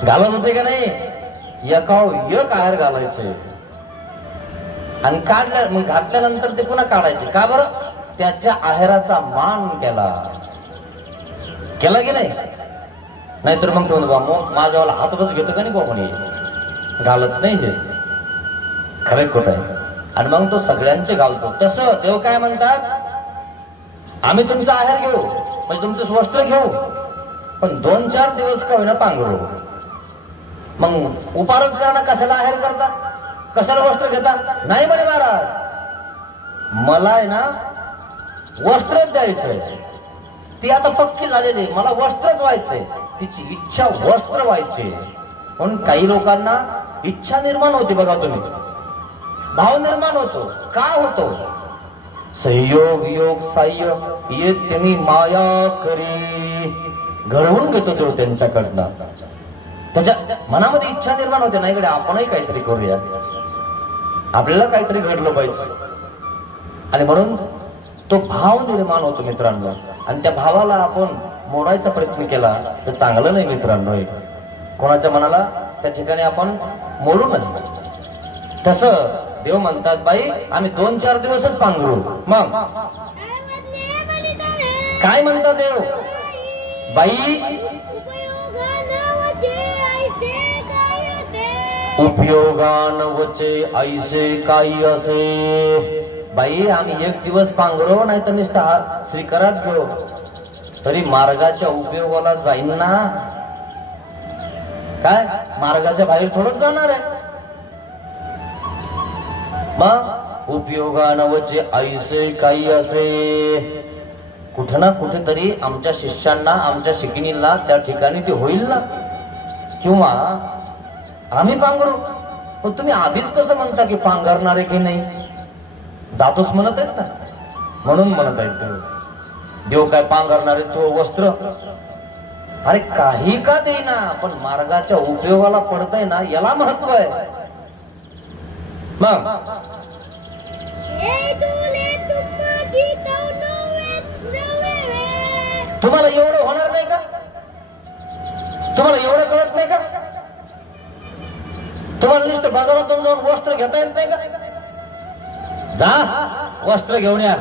घालत होते का नाही, एक आहेर घालायचे आणि मग घातल्यानंतर ते पुन्हा काढायचे. का बरं? त्याच्या आहेराचा मान केला की नाही. नाहीतर मग तो माझ्यावाला हातातच घेतो का नाही कोणी, घालत नाही. हे खरं खोट आहे. आणि मग तो सगळ्यांचे घालतो. तसं देव काय म्हणतात, आम्ही तुमचा आहेर घेऊ म्हणजे तुमचं वस्त्र घेऊ, पण 2-4 दिवस का होईना पांघरू. मग उपारच करणं कशाला आहेर करता, कशाला वस्त्र घेता. नाही म्हणे महाराज, मला आहे ना वस्त्रच द्यायचंय, ती आता पक्की झालेली, मला वस्त्रच व्हायचंय. तिची इच्छा वस्त्र व्हायची. म्हणून काही लोकांना इच्छा निर्माण होते बघा तुम्ही, भाव निर्माण होतो. का होतो? संयोग योग साह्य ये त्यांनी माया करी घडवून घेतो तो त्यांच्याकडनं. त्याच्या मनामध्ये इच्छा निर्माण होते, नाही कडे आपणही काहीतरी करूया, आपल्याला काहीतरी घडलं पाहिजे. आणि म्हणून तो भाव निर्माण होतो मित्रांनो. आणि त्या भावाला आपण मोडायचा प्रयत्न केला तर चांगलं नाही मित्रांनो. कोणाच्या मनाला त्या ठिकाणी आपण मोडू नये. तसं देव म्हणतात बाई आम्ही 2-4 दिवसच पांघरू. मग काय म्हणतात देव, बाई उपयोगानवचे ऐसे काही असे. बाई आम्ही 1 दिवस पांघरो नाही तर नुसता श्रीकरात घेऊ तरी मार्गाच्या उपयोगाला जाईन ना. काय मार्गाच्या बाहेर थोडंच जाणार आहे. मग उपयोगानवचे ऐसे काही असे. कुठं ना कुठेतरी आमच्या शिष्यांना आमच्या शिकणीला त्या ठिकाणी ते होईल ना. किंवा आम्ही पांघरू पण तुम्ही आधीच कसं म्हणता की पांघरणारे की नाही. जातोच म्हणत आहेत ना म्हणून म्हणत आहेत देव काय पांघरणारे तो वस्त्र. अरे काही का देईना पण मार्गाच्या उपयोगाला पडतंय ना याला महत्व आहे. मग तुम्हाला एवढं होणार नाही का. तुम्हाला एवढं कळत नाही का. तुम्हाला नुसतं बाजारातून जाऊन वस्त्र घेता येत नाही का. जा वस्त्र घेऊन या.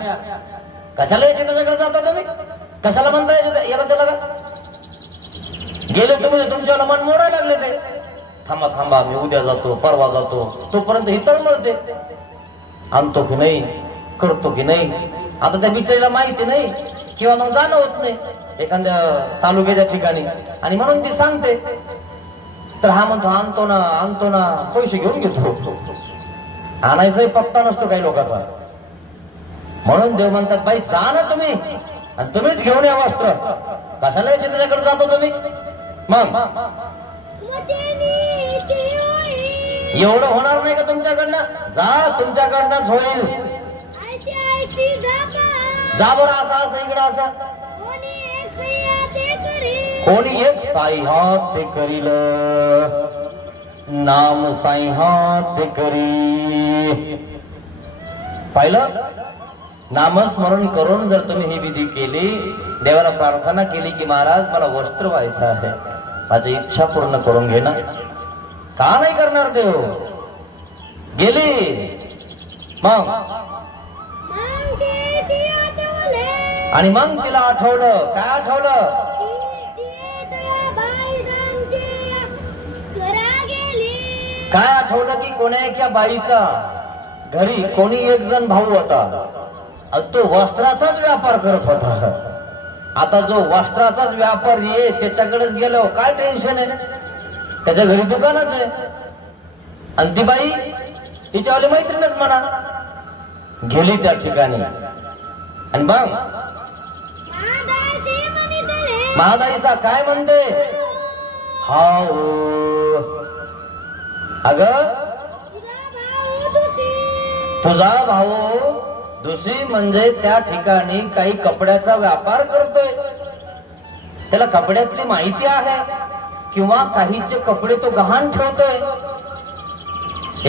कशाला यायचे त्याच्याकडे जाता तुम्ही. कशाला म्हणता यायचे याला त्याला का. गेले तुम्ही तुमच्याला मन मोडायला लागले ते. थांबा थांबा मी उद्या जातो परवा जातो तोपर्यंत ही तळमळते. आणतो की नाही करतो की नाही. आता त्या बिचारीला माहिती नाही किंवा मग जाणं होत नाही एखाद्या तालुक्याच्या ठिकाणी आणि म्हणून ती सांगते तर हा म्हणतो आणतो ना पैसे घेऊन घेतो. आणायचाही पत्ता नसतो काही लोकांचा. म्हणून देव म्हणतात बाई जा ना तुम्ही आणि तुम्हीच घेऊन या वस्त्र. कशाला यायचे त्याच्याकडे जातो तुम्ही. मग एवढं होणार नाही का तुमच्याकडनं. जा तुमच्याकडनंच होईल. जा बरं असा असं इकडं असा. कोणी एक साईहात ते करील नाम साईहात ते करी. पाहिलं नामस्मरण करून जर तुम्ही ही विधी केली देवाला प्रार्थना केली की महाराज मला वस्त्र व्हायचं आहे माझी इच्छा पूर्ण करून घे ना. का नाही करणार देव. गेली मग आणि मग तिला आठवलं. काय आठवलं. काय आठवलं की कोण्या एका बाईचा घरी कोणी एक जण भाऊ होता तो वस्त्राचाच व्यापार करत होता. आता जो वस्त्राचाच व्यापार ये त्याच्याकडेच गेलो काय टेन्शन आहे. त्याच्या घरी दुकानच आहे आणि ती बाई तिच्यावाली मैत्रीणच म्हणा. गेली त्या ठिकाणी आणि मग महादाईचा काय म्हणते. हाव अग तुझा भाऊ दुसरी म्हणजे त्या ठिकाणी काही कपड्याचा व्यापार करतोय. त्याला कपड्यातली माहिती आहे किंवा काहीचे कपडे तो गहाण ठेवतोय.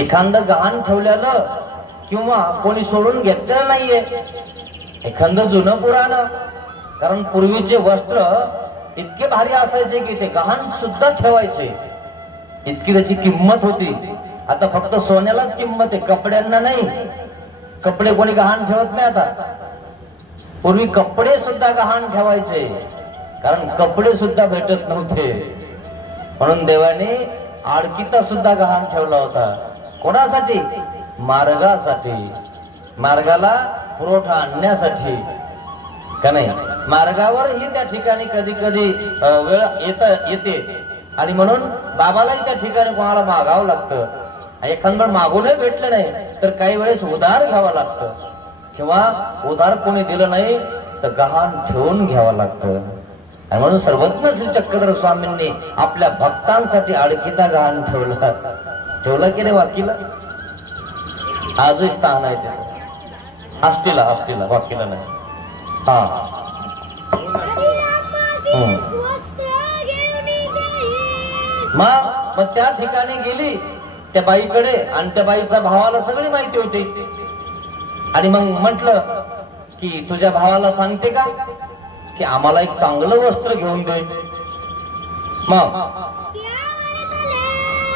एखादं गहाण ठेवलेलं किंवा कोणी सोडून घेतलेलं नाहीये. एखादं जुनं पुराणं. कारण पूर्वीचे वस्त्र इतके भारी असायचे की ते गहाण सुद्धा ठेवायचे. इतकी त्याची किंमत होती. आता फक्त सोन्यालाच किंमत आहे कपड्यांना नाही. कपडे कोणी गहाण ठेवत नाही आता. पूर्वी कपडे सुद्धा गहाण ठेवायचे कारण कपडे सुद्धा भेटत नव्हते. म्हणून देवाने आडकीता सुद्धा गहाण ठेवला होता. कोणासाठी. मार्गासाठी. मार्गाला पुरवठा आणण्यासाठी का नाही. मार्गावरही त्या ठिकाणी कधी कधी वेळ येते आणि म्हणून बाबालाही त्या ठिकाणी कोणाला मागावं लागतं. एखादं मागूनही भेटलं नाही तर काही वेळेस उधार घ्यावं लागतं किंवा उधार कोणी दिलं नाही तर गहाण ठेवून घ्यावं लागतं. आणि म्हणून सर्वज्ञ श्री चक्रधर स्वामींनी आपल्या भक्तांसाठी आडकीता गहाण ठेवला की रे वाकीला. आजही स्थान आहे ते आष्टीला वाकीला नाही. हा मग त्या ठिकाणी गेली त्या बाईकडे आणि त्या बाईचा भावाला सगळी माहिती होती. आणि मग म्हटलं की तुझ्या भावाला सांगते का की आम्हाला एक चांगलं वस्त्र घेऊन दे? मग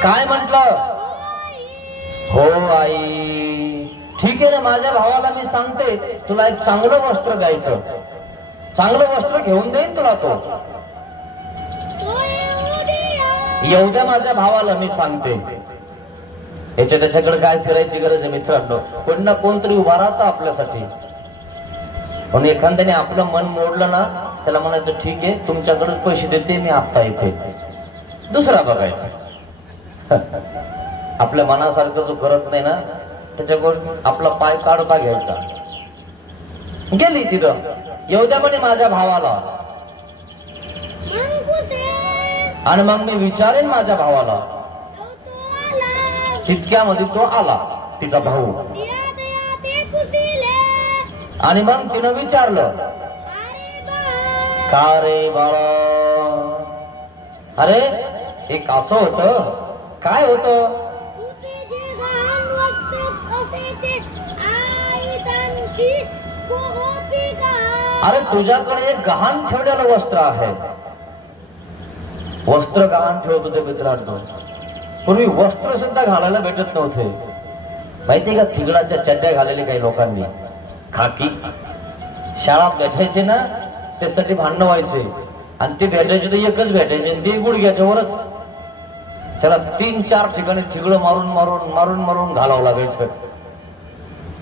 काय म्हटलं? हो आई, ठीक आहे ना, माझ्या भावाला मी सांगते तुला एक चांगलं वस्त्र द्यायचं, चांगलं वस्त्र घेऊन देईन तुला तो. येऊ द्या माझ्या भावाला, मी सांगते. याच्या त्याच्याकडे काय फिरायची गरज आहे मित्रांनो? कोण ना कोणतरी उभा राहतं आपल्यासाठी. पण एखाद्याने आपलं मन मोडलं ना, त्याला म्हणायचं ठीक आहे, तुमच्याकडे पैसे देते मी, हप्ता येते, दुसरा बघायचा. आपल्या मनासारखं जो करत नाही ना, त्याच्याकडून आपला पाय काढता घ्यायचा. गेली तिथं, येऊ द्या म्हणे माझ्या भावाला. आणि मग मी विचारेन माझ्या भावाला. तितक्यामध्ये तो आला, तिचा भाऊ. आणि मग तिनं विचारलं, का रे बाळा? अरे एक असं होतं. काय होतं? अरे तुझ्याकडे एक गहाण ठेवलेलं वस्त्र आहे. वस्त्र गहाण ठेवत होते मित्रांनो. पूर्वी वस्त्र सुद्धा घालायला भेटत नव्हते. माहितीये का? थिगडाच्या चड्ड्या घालेले काही लोकांनी, खाकी. शाळात भेटायचे ना, त्यासाठी भांडणं व्हायचे. आणि ते भेटायचे तर एकच भेटायचे, ते गुडघ्याच्या वरच. त्याला 3-4 ठिकाणी थिगडं मारून मारून मारून मारून घालावं लागायचं.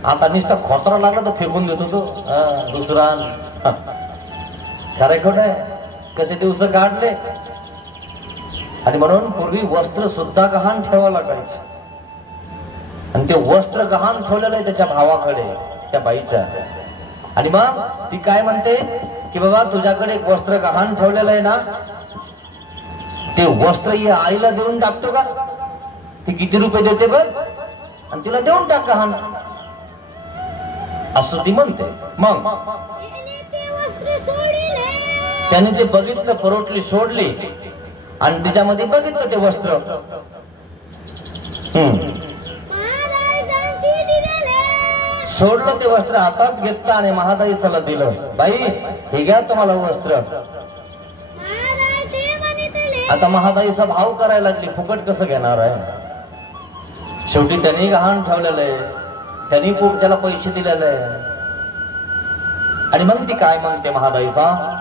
आता नुसता खोसरा लागला तर फेकून देतो तो दुसरा. खरं खोट आहे? कसे दिवस काढले. आणि म्हणून पूर्वी वस्त्र सुद्धा गहाण ठेवावं लागायचं. आणि ते वस्त्र गहाण ठेवलेलं आहे त्याच्या भावाकडे, त्या बाईच्या. आणि मग ती काय म्हणते की बाबा तुझ्याकडे एक वस्त्र गहाण ठेवलेलं आहे ना, ते वस्त्र या आईला देऊन टाकतो का? ती किती रुपये देते बघ, आणि तिला देऊन टाक गहाण, असं ती म्हणते. मग त्याने ते बघितलं, परोटली सोडली आणि तिच्यामध्ये बघितलं ते वस्त्र. सोडलं ते वस्त्र, हातात घेतलं आणि महादाईसाला दिलं. बाई हे घ्या तुम्हाला वस्त्र. आता महादाईचा भाव करायला लागली, फुकट कसं घेणार आहे? शेवटी त्यांनी गहाण ठेवलेलं आहे, त्यांनी त्याला पैसे दिलेले आहे. आणि मग ती काय म्हणते महादाईचा?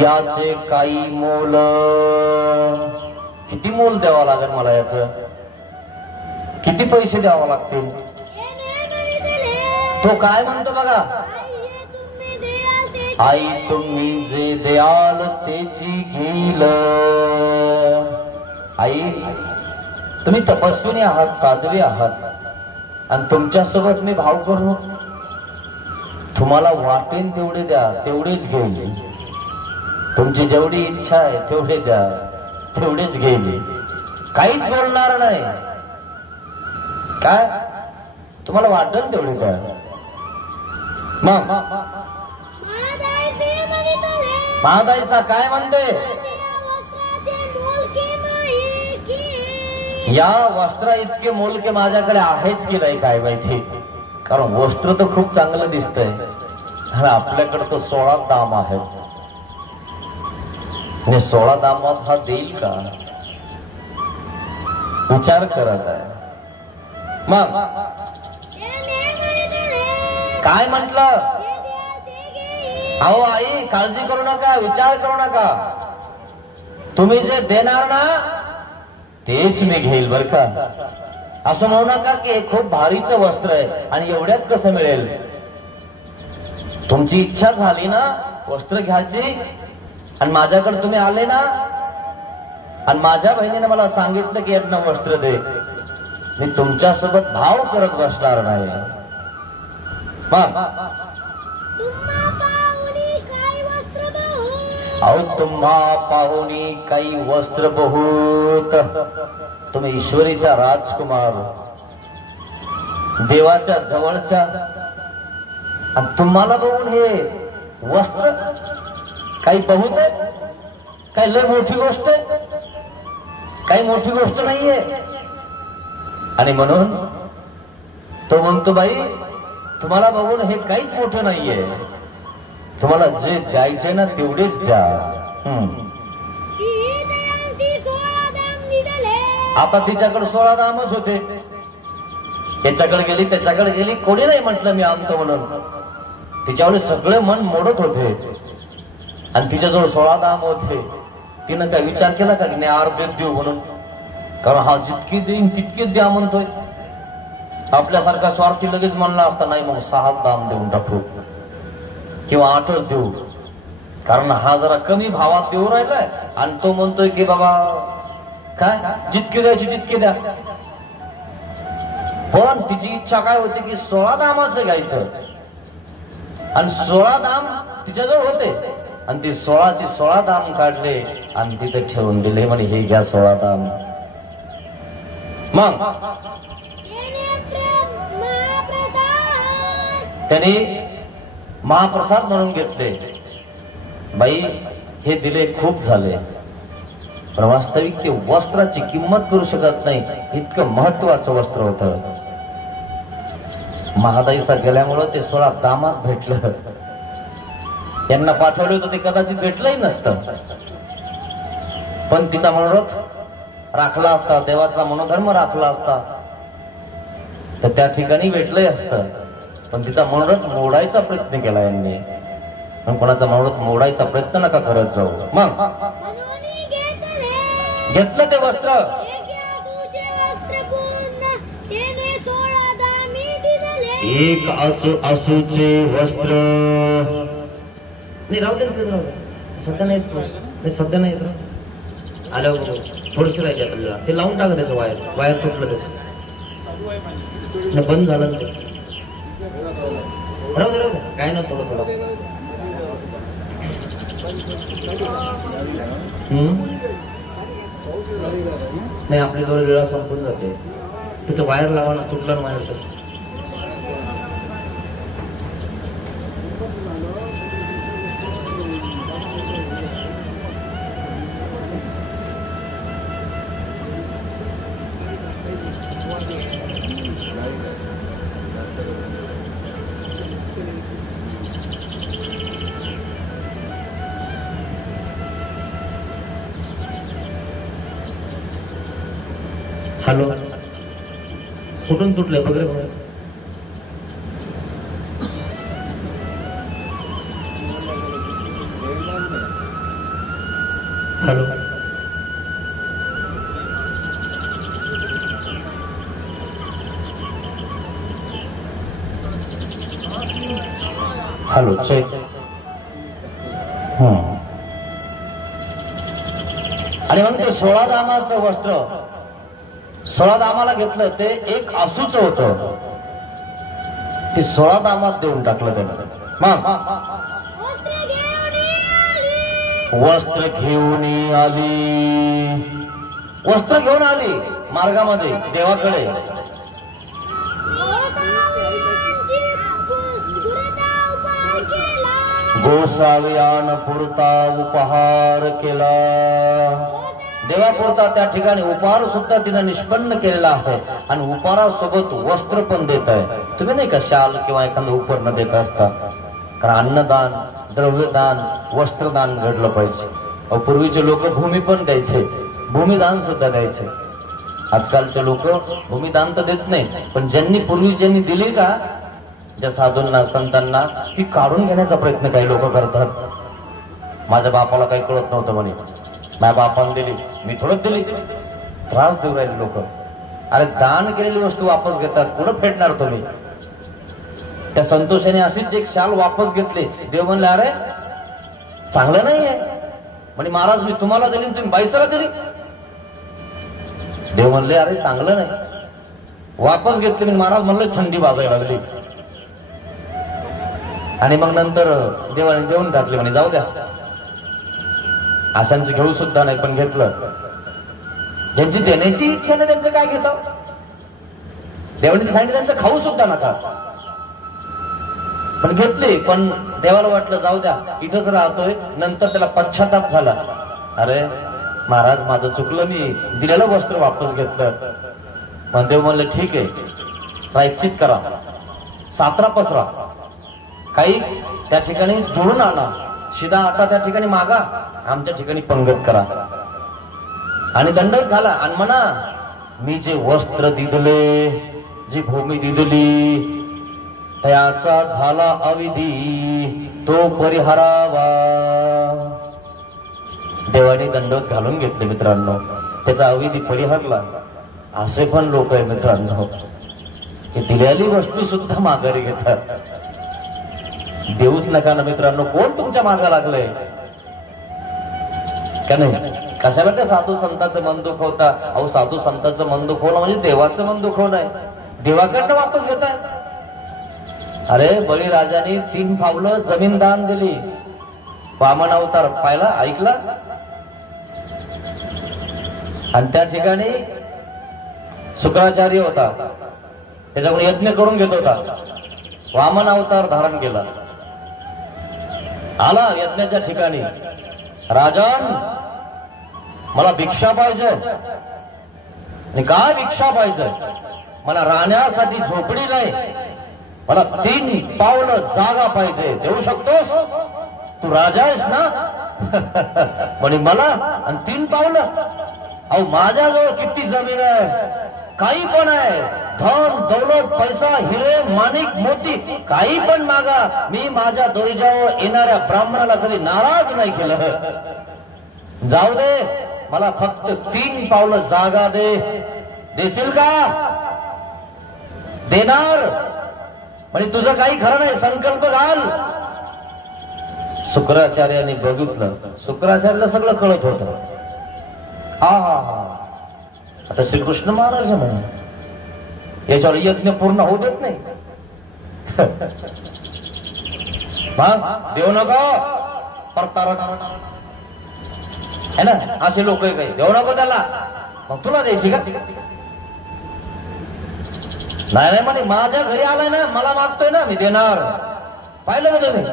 याचे काही मोल. किती मोल द्यावं लागेल मला? याचं किती पैसे द्यावं लागतील? तो काय म्हणतो बघा, आई तुम्ही जे द्याल त्याची घेईल. आई तुम्ही तपस्विनी आहात, साध्वी आहात, आणि तुमच्यासोबत मी भाव करू. तुम्हाला वाटेन तेवढे द्या, तेवढेच घेईल. तुमची जेवढी इच्छा आहे तेवढे द्या, तेवढेच घेईल. काहीच बोलणार नाही. काय तुम्हाला वाटेल तेवढे द्या. मग महादाईसा काय म्हणते? या वस्त्रा इतके मोल के माझ्याकडे आहेच की नाही काय माहिती. कारण वस्त्र तर खूप चांगलं दिसतंय आणि आपल्याकडे तो 16 दाम आहे. 16 दामात हा देईल का? विचार करत आहे. मग काय म्हटलं? अहो आई काळजी करू नका, विचार करू नका. तुम्ही जे देणार ना तेच मी घेईल बर का. असं म्हणू नका की खूप भारीचं वस्त्र आहे आणि एवढ्यात कसं मिळेल. तुमची इच्छा झाली ना वस्त्र घ्यायची आणि माझ्याकडे तुम्ही आले ना, आणि माझ्या बहिणीने मला सांगितलं की यांना वस्त्र दे, मी तुमच्यासोबत भाव करत बसणार नाही. अहो तुम्हा पाहुणी काही वस्त्र बहुत. तुम्ही ईश्वरीचा राजकुमार, देवाच्या जवळच्या, आणि तुम्हाला बघून हे वस्त्र काही बहुत आहे? काही लय मोठी गोष्ट आहे? काही मोठी गोष्ट नाहीये. आणि म्हणून तो म्हणतो बाई तुम्हाला बघून हे काहीच मोठं नाहीये, तुम्हाला जे द्यायचे ना तेवढेच द्या. आता तिच्याकडे 16 दामच होते, त्याच्याकडे गेली त्याच्याकडे गेली, कोणी नाही म्हटलं मी आणतो म्हणून. तिच्यावर सगळे मन मोडत होते आणि तिच्याजवळ 16 दाम होते. तिनं काय विचार केला का की नाही अर्धेच देऊ म्हणून, कारण हा जितकी देईन तितकीच द्या म्हणतोय. आपल्यासारखा स्वार्थी लगेच म्हणला असता नाही मग 6 दाम देऊन टाकू किंवा 8च देऊ, कारण हा जरा कमी भावात देऊ राहिलाय आणि तो म्हणतोय की बाबा काय जितके द्यायचे तितके द्या. पण तिची इच्छा काय होती की 16 दामाचं घ्यायचं आणि 16 दाम तिच्याजवळ होते आणि ती 16ची 16 दाम काढले आणि तिथे ठेवून दिले. म्हणे हे घ्या 16 दाम. मग त्यांनी महाप्रसाद म्हणून घेतले. बाई हे दिले खूप झाले, पण वास्तविक ते वस्त्राची किंमत करू शकत नाही, इतकं महत्वाचं वस्त्र होतं. महादाईसा गेल्यामुळं ते 16 दामात भेटलं. त्यांना पाठवलं होतं ते कदाचित भेटलंही नसतं, पण तिचा मनोरथ राखला असता, देवाचा मनोधर्म राखला असता तर त्या ठिकाणी भेटलंही असतं. पण तिचा मनोरथ मोडायचा प्रयत्न केला यांनी. पण कोणाचा मनोरथ मोडायचा प्रयत्न नका करत जाऊ. मग घेतलं ते वस्त्र, एक आसूचे वस्त्र. नाही राहू दे, सध्या नाही, सध्या नाही आलं थोडस राहायचे आपल्याला. ते लावून टाका त्याचं वायर तुटलं त्याचं, बंद झालं ते. राहू दे काय ना थोडं थोडं. नाही आपली जवळ वेळा संपून जाते, त्याचं वायर लावा ना, तुटलं वायर तर. हॅलो, कुठून तुटलंय बघ रे. Hello, hello check. आणि मग ते 16 दामाचं वस्त्र 16 दामाला घेतलं, ते एक आसूच होतं, ते 16 दामात देऊन टाकलं त्यानं. मग वस्त्र घेऊन आली, वस्त्र घेऊन आली मार्गामध्ये देवाकडे. गोसाव्यान पुरता उपहार केला. देवापुरता त्या ठिकाणी उपहार सुद्धा तिनं निष्पन्न केलेला आहे आणि उपहारासोबत वस्त्र पण देत आहे. तुम्ही नाही का शाल किंवा एखादं उपहार देत असता, कारण अन्नदान, द्रव्यदान, वस्त्रदान घडलं पाहिजे. पूर्वीचे लोक भूमी पण द्यायचे, भूमिदान सुद्धा द्यायचे. आजकालचे लोक भूमिदान तर देत नाही, पण पूर्वी ज्यांनी दिली का ज्या साधूंना संतांना, ती काढून घेण्याचा प्रयत्न काही लोक करतात. माझ्या बापाला काही कळत नव्हतं म्हणे, माझ्या बापाने दिली, मी थोडंच दिली. त्रास देऊ राहिले लोक. अरे दान केलेली वस्तू वापस घेतात, कुठं फेडणार तुम्ही? त्या संतोषाने अशीच एक शाल वापस घेतली. देव म्हणले अरे चांगलं नाहीये म्हणे, महाराज मी तुम्हाला दिली तुम्ही बाईसाला दिली. देव म्हणले अरे चांगलं नाही, वापस घेतली. मी महाराज म्हणले थंडी वाजायला लागली. आणि मग नंतर देवाने देऊन टाकले, म्हणे जाऊ द्या, अशांचं घेऊ सुद्धा नाही, पण घेतलं. ज्यांची देण्याची इच्छा नाही त्यांचं काय घेतो? देवाने सांगितलं त्यांचं खाऊ सुद्धा नका, पण घेतली. पण देवाला वाटलं जाऊ द्या, इथंच राहतोय. नंतर त्याला पश्चाताप झाला, अरे महाराज माझं चुकलं, मी दिलेलं वस्त्र वापस घेतलं. मग देव म्हणलं ठीक आहे, प्रायश्चित करा, सातरा पसरा, काही त्या ठिकाणी जोडून आणा, शिदा आटा त्या ठिकाणी मागा, आमच्या ठिकाणी पंगत करा आणि दंडक घाला आणि म्हणा मी जे वस्त्र दिदले, जी भूमी दिदली त्याचा झाला अविधी तो परिहारावा. देवाने दंडक घालून घेतले मित्रांनो, त्याचा अविधी परिहारला. असे पण लोक आहे मित्रांनो, की दिलेली वस्तू सुद्धा माघारी घेतात. देऊच नका ना मित्रांनो. कोण तुमच्या मागा लागलंय का नाही? कशाला त्या साधू संतांचं मन दुखवता? अहो साधू संतांचं मन दुखवणं म्हणजे देवाचं मन दुखवणं आहे. देवाकडनं वापस घेताय. अरे बळीराजाने 3 पावलं जमीन दान दिली. वामन अवतार पाहिला, ऐकला? आणि त्या ठिकाणी शुक्राचार्य होता, त्याच्याकडून यज्ञ करून घेत होता. वामन अवतार धारण केला, आला यज्ञाच्या ठिकाणी. राजन मला भिक्षा पाहिजे. काय भिक्षा पाहिजे? मला राहण्यासाठी झोपडी नाही, मला 3 पावलं जागा पाहिजे. देऊ शकतोस? तू राजा आहेस ना? म्हणे मला आणि 3 पावलं? अहो माझ्याजवळ किती जमीन आहे, काही पण आहे, धन दौलत पैसा हिरे माणिक मोती काही पण मागा. मी माझ्या दोरीजावर येणाऱ्या ब्राह्मणाला कधी नाराज नाही केलं. जाऊ दे, मला फक्त 3 पावलं जागा दे. देशील का? देणार. म्हणजे तुझं काही खरं नाही, संकल्प घाल. शुक्राचार्याने बघितलं, शुक्राचार्याला सगळं कळत होतं. हा हा हा, आता श्रीकृष्ण महाराज म्हणून याच्यावर यज्ञ पूर्ण होऊ देत नाही. देऊ नका परतारण है ना, असे लोक काही देऊ नको त्याला. मग तुला द्यायची का? नाही नाही म्हणे, माझ्या घरी आलाय ना, मला मागतोय ना, मी देणार. पाहिलं का तुम्ही?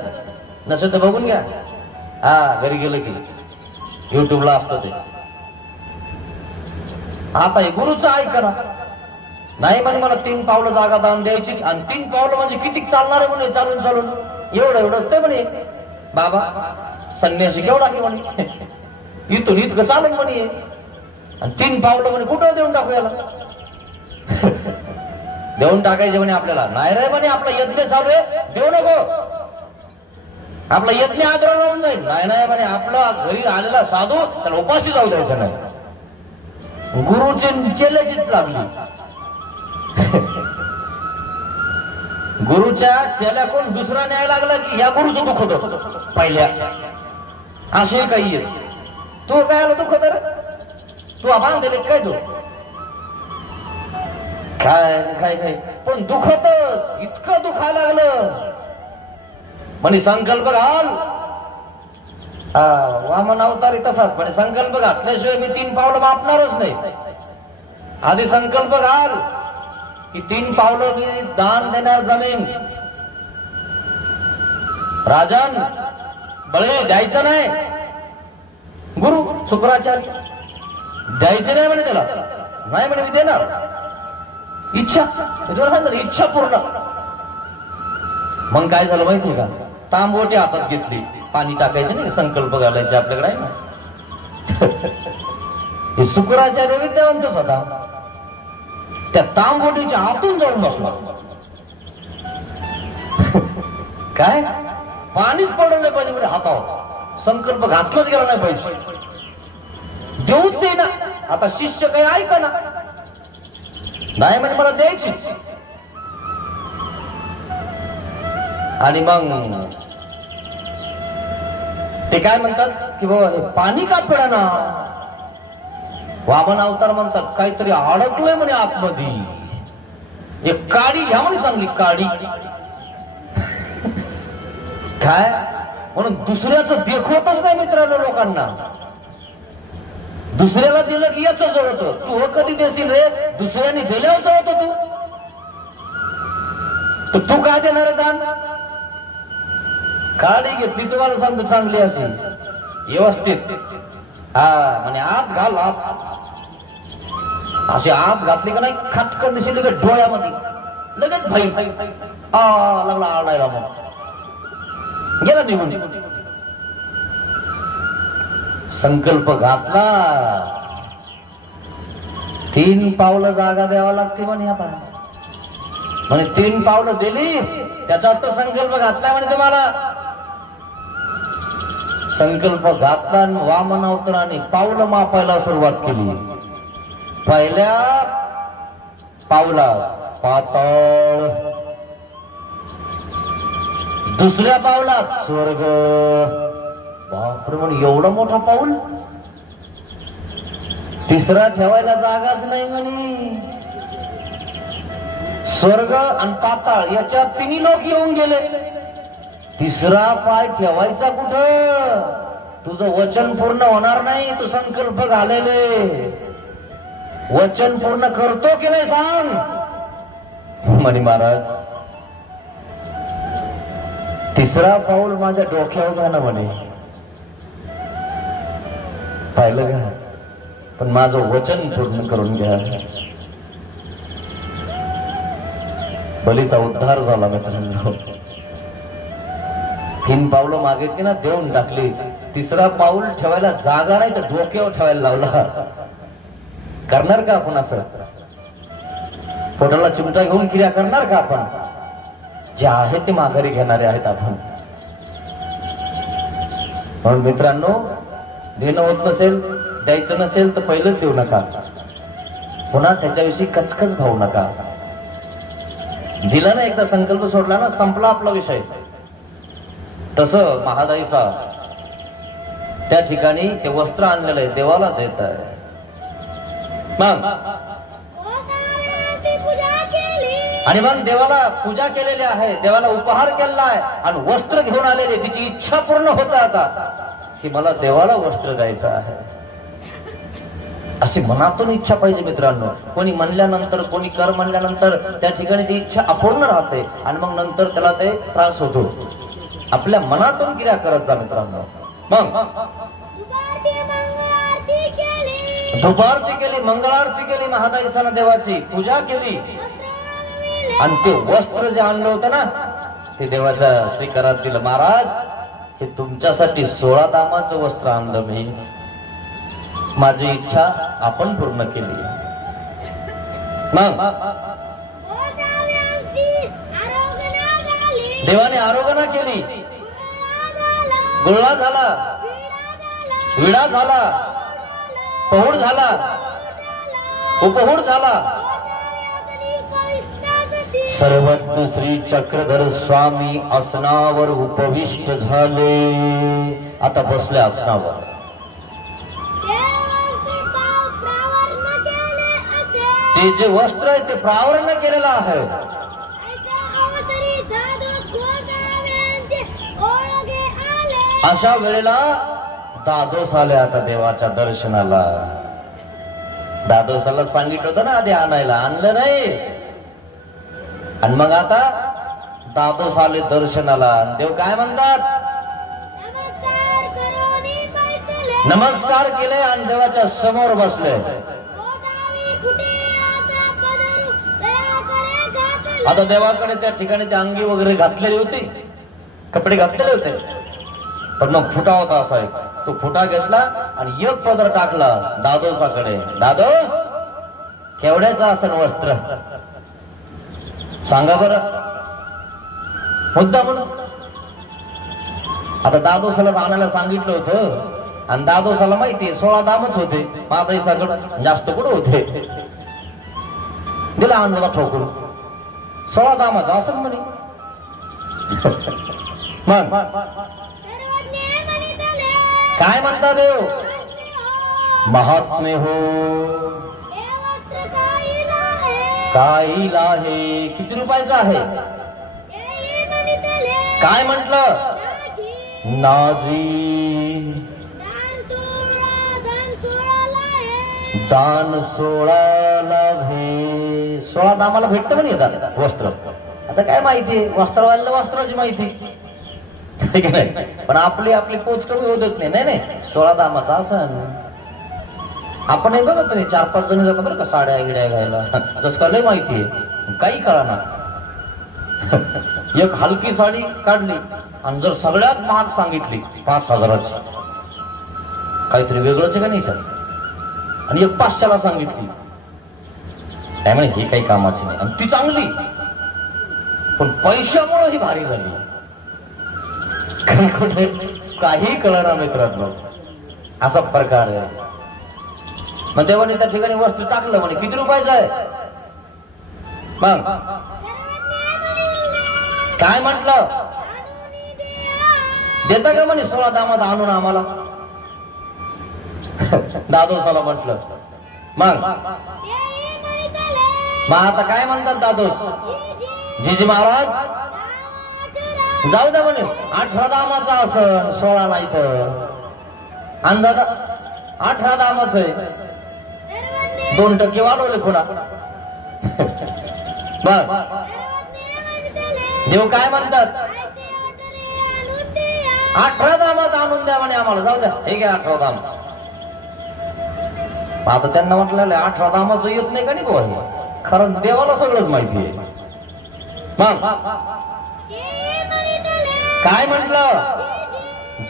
नसेल तर बघून घ्या. हा, घरी गेलं की युट्यूबला असतं ते. आता हे गुरुचं ऐका ना. नाही म्हणे मला 3 पावलं जागा दान द्यायची. आणि 3 पावलं म्हणजे किती चालणार आहे म्हणे, चालून चालून एवढं ते म्हणे. बाबा संन्यासी केवढा की म्हणे, इथून इतकं चालून म्हणे. आणि 3 पावलं म्हणे कुठं देऊन टाकू याला? देऊन टाकायचे म्हणे आपल्याला. नाही रे म्हणे, आपला यज्ञ चालू आहे, देऊ नको. आपला यज्ञ आग्रह होऊन जाईल. नाही नाही म्हणे, आपला घरी आलेला साधू त्याला उपाशी जाऊ द्यायचं नाही. गुरुची चेल्याचीच लागली. गुरुच्या चेल्या कोण दुसरा न्याय लागला की या गुरुचं दुखत होत पहिल्या. असे काही येत. तू काय आला दुखत रे? तू आभान दिले काय? तू काय काय काय पण दुखत, इतकं दुखायला लागलं म्हणे संकल्प घाल. वामन अवतारी तसाच म्हणे, संकल्प घातल्याशिवाय मी 3 पावलं मापणारच नाही. आधी संकल्प घाल की 3 पावलं मी दान देणार जमीन. राजन बळे द्यायचं नाही. गुरु शुक्राचार्य द्यायचं नाही म्हणे त्याला. नाही म्हणे मी देणार. इच्छा इच्छा पूर्ण. मग काय झालं माहिती का? तांबोटी हातात घेतली, पाणी टाकायचे नाही, संकल्प घालायचे आपल्याकडे आहे ना. हे शुक्राचार्य विद्यावंतच होता. त्या तांबोटीच्या हातून जाऊन बसला. काय पाणीच पडलं नाही पाहिजे म्हणजे हातावर. संकल्प घातलाच गेला नाही पाहिजे. देऊच दे ना. आता शिष्य काही ऐका ना. नाही म्हणजे मला द्यायचीच. आणि मग ते काय म्हणतात की बाबा पाणी का पडेना? वामन अवतार म्हणतात काहीतरी अडकलंय म्हणे आतमध्ये. एक काडी घ्या म्हणे, चांगली काडी. काय म्हणून दुसऱ्याचं देखवतच नाही मित्रांनो लोकांना. दुसऱ्याला दिलं की याच जळतो. तू हो कधी देशील रे? दुसऱ्याने दिल्यावर जळतो तू. तर तू काय देणार आहे दान? काडी घेतली तुम्हाला सांगतो चांगली अशी व्यवस्थित. हा म्हणे आत घाल. आत अशी आत घातली का नाही, खटकन दिसेल लगेच डोळ्यामध्ये, लगेच भाई लागला आरडायला. मग गेला निघून. संकल्प घातला. 3 पावलं जागा द्यावा लागते म्हणे. आता म्हणे 3 पावलं दिली त्याचा अर्थ संकल्प घातला म्हणे. तुम्हाला संकल्प घातला आणि वामन अवताराने पावलं मापायला सुरुवात केली. पहिल्या पावलात पाताळ, दुसऱ्या पावलात स्वर्ग. बापरे म्हणे एवढा मोठा पाऊल. तिसरा ठेवायला जागाच नाही म्हणे. स्वर्ग आणि पाताळ याच्यात 3 लोक येऊन गेले. तिसरा पाय ठेवायचा कुठं? तुझं वचन पूर्ण होणार नाही. तू संकल्प घालेले वचन पूर्ण करतो की नाही सांग म्हणे महाराज. तिसरा पाऊल माझ्या डोक्यावर घाला म्हणे. पाहिलं का? पण माझं वचन पूर्ण करून घ्या. बलीचा उद्धार झाला मित्रांनो. 3 पावलं मागितली ना देऊन टाकली. तिसरा पाऊल ठेवायला जागा नाही तर डोक्यावर ठेवायला लावला. करणार का आपण असं? पोटाला चिमटा घेऊन क्रिया करणार का आपण? जे आहे ते माघारी घेणारे आहेत आपण. म्हणून मित्रांनो, देणं होत नसेल, द्यायचं नसेल तर पहिलंच देऊ नका. पुन्हा त्याच्याविषयी कचकच भावू नका. दिला ना एकदा संकल्प सोडला ना संपला आपला विषय. तसं महादाईचा त्या ठिकाणी ते वस्त्र आणलेलं आहे देवाला देत आहे. मग आणि मग देवाला पूजा केलेली आहे, देवाला उपहार केलेला आहे आणि वस्त्र घेऊन आलेले. तिची इच्छा पूर्ण होत आता की मला देवाला वस्त्र द्यायचं आहे. अशी मनातून इच्छा पाहिजे मित्रांनो. कोणी म्हणल्यानंतर कोणी कर म्हणल्यानंतर त्या ठिकाणी ती इच्छा अपूर्ण राहते आणि मग नंतर त्याला ते त्रास होतो. आपल्या मनातून क्रिया करत जा मित्रांनो. मग धुपारती केली, मंगळारती केली, महादाईसाला देवाची पूजा केली आणि ते वस्त्र जे आणलं होतं ना ते देवाच्या स्वीकारात दिलं. महाराज हे तुमच्यासाठी 16 दामाचं वस्त्र आणलं मी. माझी इच्छा आपण पूर्ण केली. मग देवाने आरोगणा केली. गुळा झाला, विडा झाला, पहुड झाला, उपहुड झाला. सर्वज्ञ श्री चक्रधर स्वामी आसनावर उपविष्ट झाले. आता बसले आसनावर. ते जे वस्त्र आहे ते प्रावरण केलेलं आहे. अशा वेळेला दादोस आले आता देवाच्या दर्शनाला. दादोसाला सांगितलं होतं ना आधी आणायला, आणलं नाही. आणि मग आता दादोस आले दर्शनाला. देव काय म्हणतात? नमस्कार केले आणि देवाच्या समोर बसले. आता देवाकडे त्या ठिकाणी ते अंगी वगैरे घातलेली होती, कपडे घातलेले होते. पण मग फुटा होता असा एक. तो फुटा घेतला आणि एक पदर टाकला दादोसाकडे. दादोस केवढ्याचं असेल वस्त्र सांगा बरं मुद्दा म्हणून. आता दादोसाला आणायला सांगितलं होतं आणि दादोसाला माहिती 16 दामच होते. महादाईसाकडे जास्त कुठं होते. दिला आणला ठोकून 16 दामाचा असं म्हणे. मग काय म्हणता देव? महात्मे हो काहीला आहे. किती रुपयाचं आहे? काय म्हटलं? नाजी दान 16ला भे. 16 दामाला भेटतं म्हणे येतात वस्त्र. आता काय माहिती वस्त्रवाल्याला वस्त्राची माहिती ठीक आहे. पण आपली पोच कमी होत नाही. नाही 16 दामाचा असं आपण हे बघा तुम्ही 4-5 जण जातात बरं का साड्या गिड्या घ्यायला. जसं का लय माहिती आहे काही कळा ना. एक हलकी साडी काढली आणि जर सगळ्यात महाग सांगितली 5,000ची, काहीतरी वेगळंच आहे का नाही सर, आणि एक 500ला सांगितली, त्यामुळे ही काही कामाची नाही, आणि ती चांगली पण पैशामुळे ही भारी झाली. कुठे काही कळणार मित्रांनो, असा प्रकार आहे. मग देवाने त्या ठिकाणी वस्तू टाकलं, म्हणे किती रुपयाचं आहे, मग काय म्हटलं, देता का म्हणे 16 दामात आणून आम्हाला. दादोसाला म्हटलं, मग आता काय म्हणतात दादोस, जीजी महाराज जाऊ द्या म्हणे, 18 दामाचा असं 16 नाही तर अंदाज 18 दामाच आहे, 2% वाढवले पुन्हा. बर देव काय म्हणतात, 18 दामात आणून द्या म्हणे आम्हाला, जाऊ द्या ठीक आहे 18 दाम. आता त्यांना म्हटलं 18 दामाचं येत नाही का नाही बुवा, खरं देवाला सगळंच माहिती आहे. मग काय म्हटलं,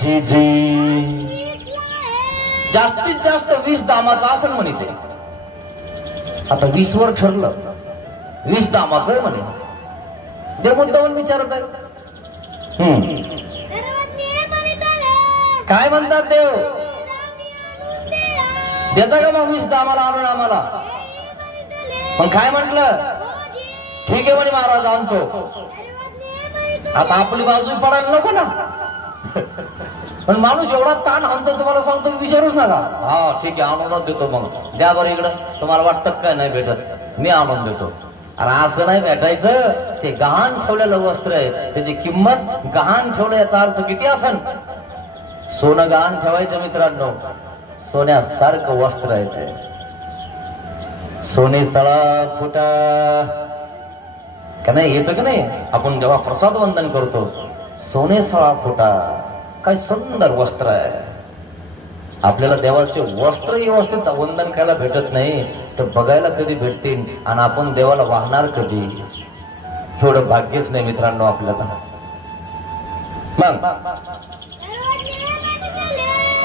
जी जी जास्तीत जास्त 20 दामाचं असं म्हणे ते. आता 20 वर ठरलं, 20 दामाचं आहे म्हणे. देव मुद्दावून विचारत आहे, काय म्हणतात देव, देता का मग 20 दामाला आणून आम्हाला. मग काय म्हटलं, ठीक आहे म्हणे महाराज आणतो. आता आपली बाजू पडायला नको ना, पण माणूस एवढा ताण आणतो तुम्हाला सांगतो, विचारूच नका. हा ठीक आहे आणूनच देतो, मग द्या बरं इकडं, तुम्हाला वाटतं काय नाही भेटत, मी आणून देतो. अरे असं नाही भेटायचं, ते गहाण ठेवलेलं वस्त्र आहे, त्याची किंमत गहाण ठेवलं याचा अर्थ किती असन. सोनं गहाण ठेवायचं मित्रांनो, सोन्यासारखं वस्त्र आहे ते. सोने सळा फुटा का नाही येतं का नाही, आपण जेव्हा प्रसाद वंदन करतो, सोने सळा फुटा, काय सुंदर वस्त्र आहे. आपल्याला देवाचे वस्त्र व्यवस्थित वंदन करायला भेटत नाही तर बघायला कधी भेटतील, आणि आपण देवाला वाहणार कधी, एवढं भाग्यच नाही मित्रांनो आपल्याला. मग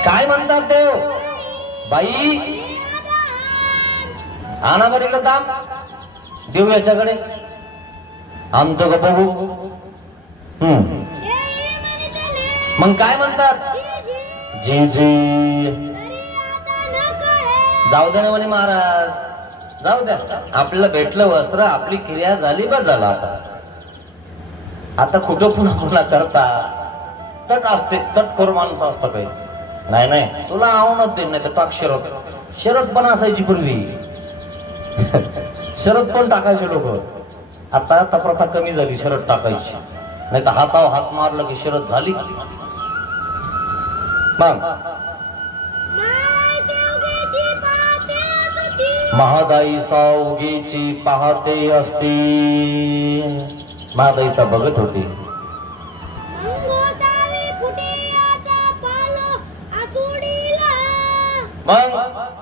काय म्हणतात देव, बाई आणा बरं इकडं दाम, देऊ याच्याकडे, आणतो का बघू. मग काय म्हणतात, जी जी जाऊ द्या ना म्हणे महाराज, जाऊ द्या, आपल्याला भेटलं वस्त्र, आपली क्रिया झाली बस झाला. आता कुठं पुन्हा पुन्हा करता, तट असते, तट करू माणूस असतं काही नाही, नाही तुला आवडत दे, नाही तर टाक शरद. शरद पण असायची पूर्वी, शरद पण टाकायचे लोक. आता प्रथा कमी झाली शरद टाकायची, नाही तर हातावर हात मारलं की शरद झाली. मग महादाई सावगीची पाहते असती, महादाईचा बघत होती. मग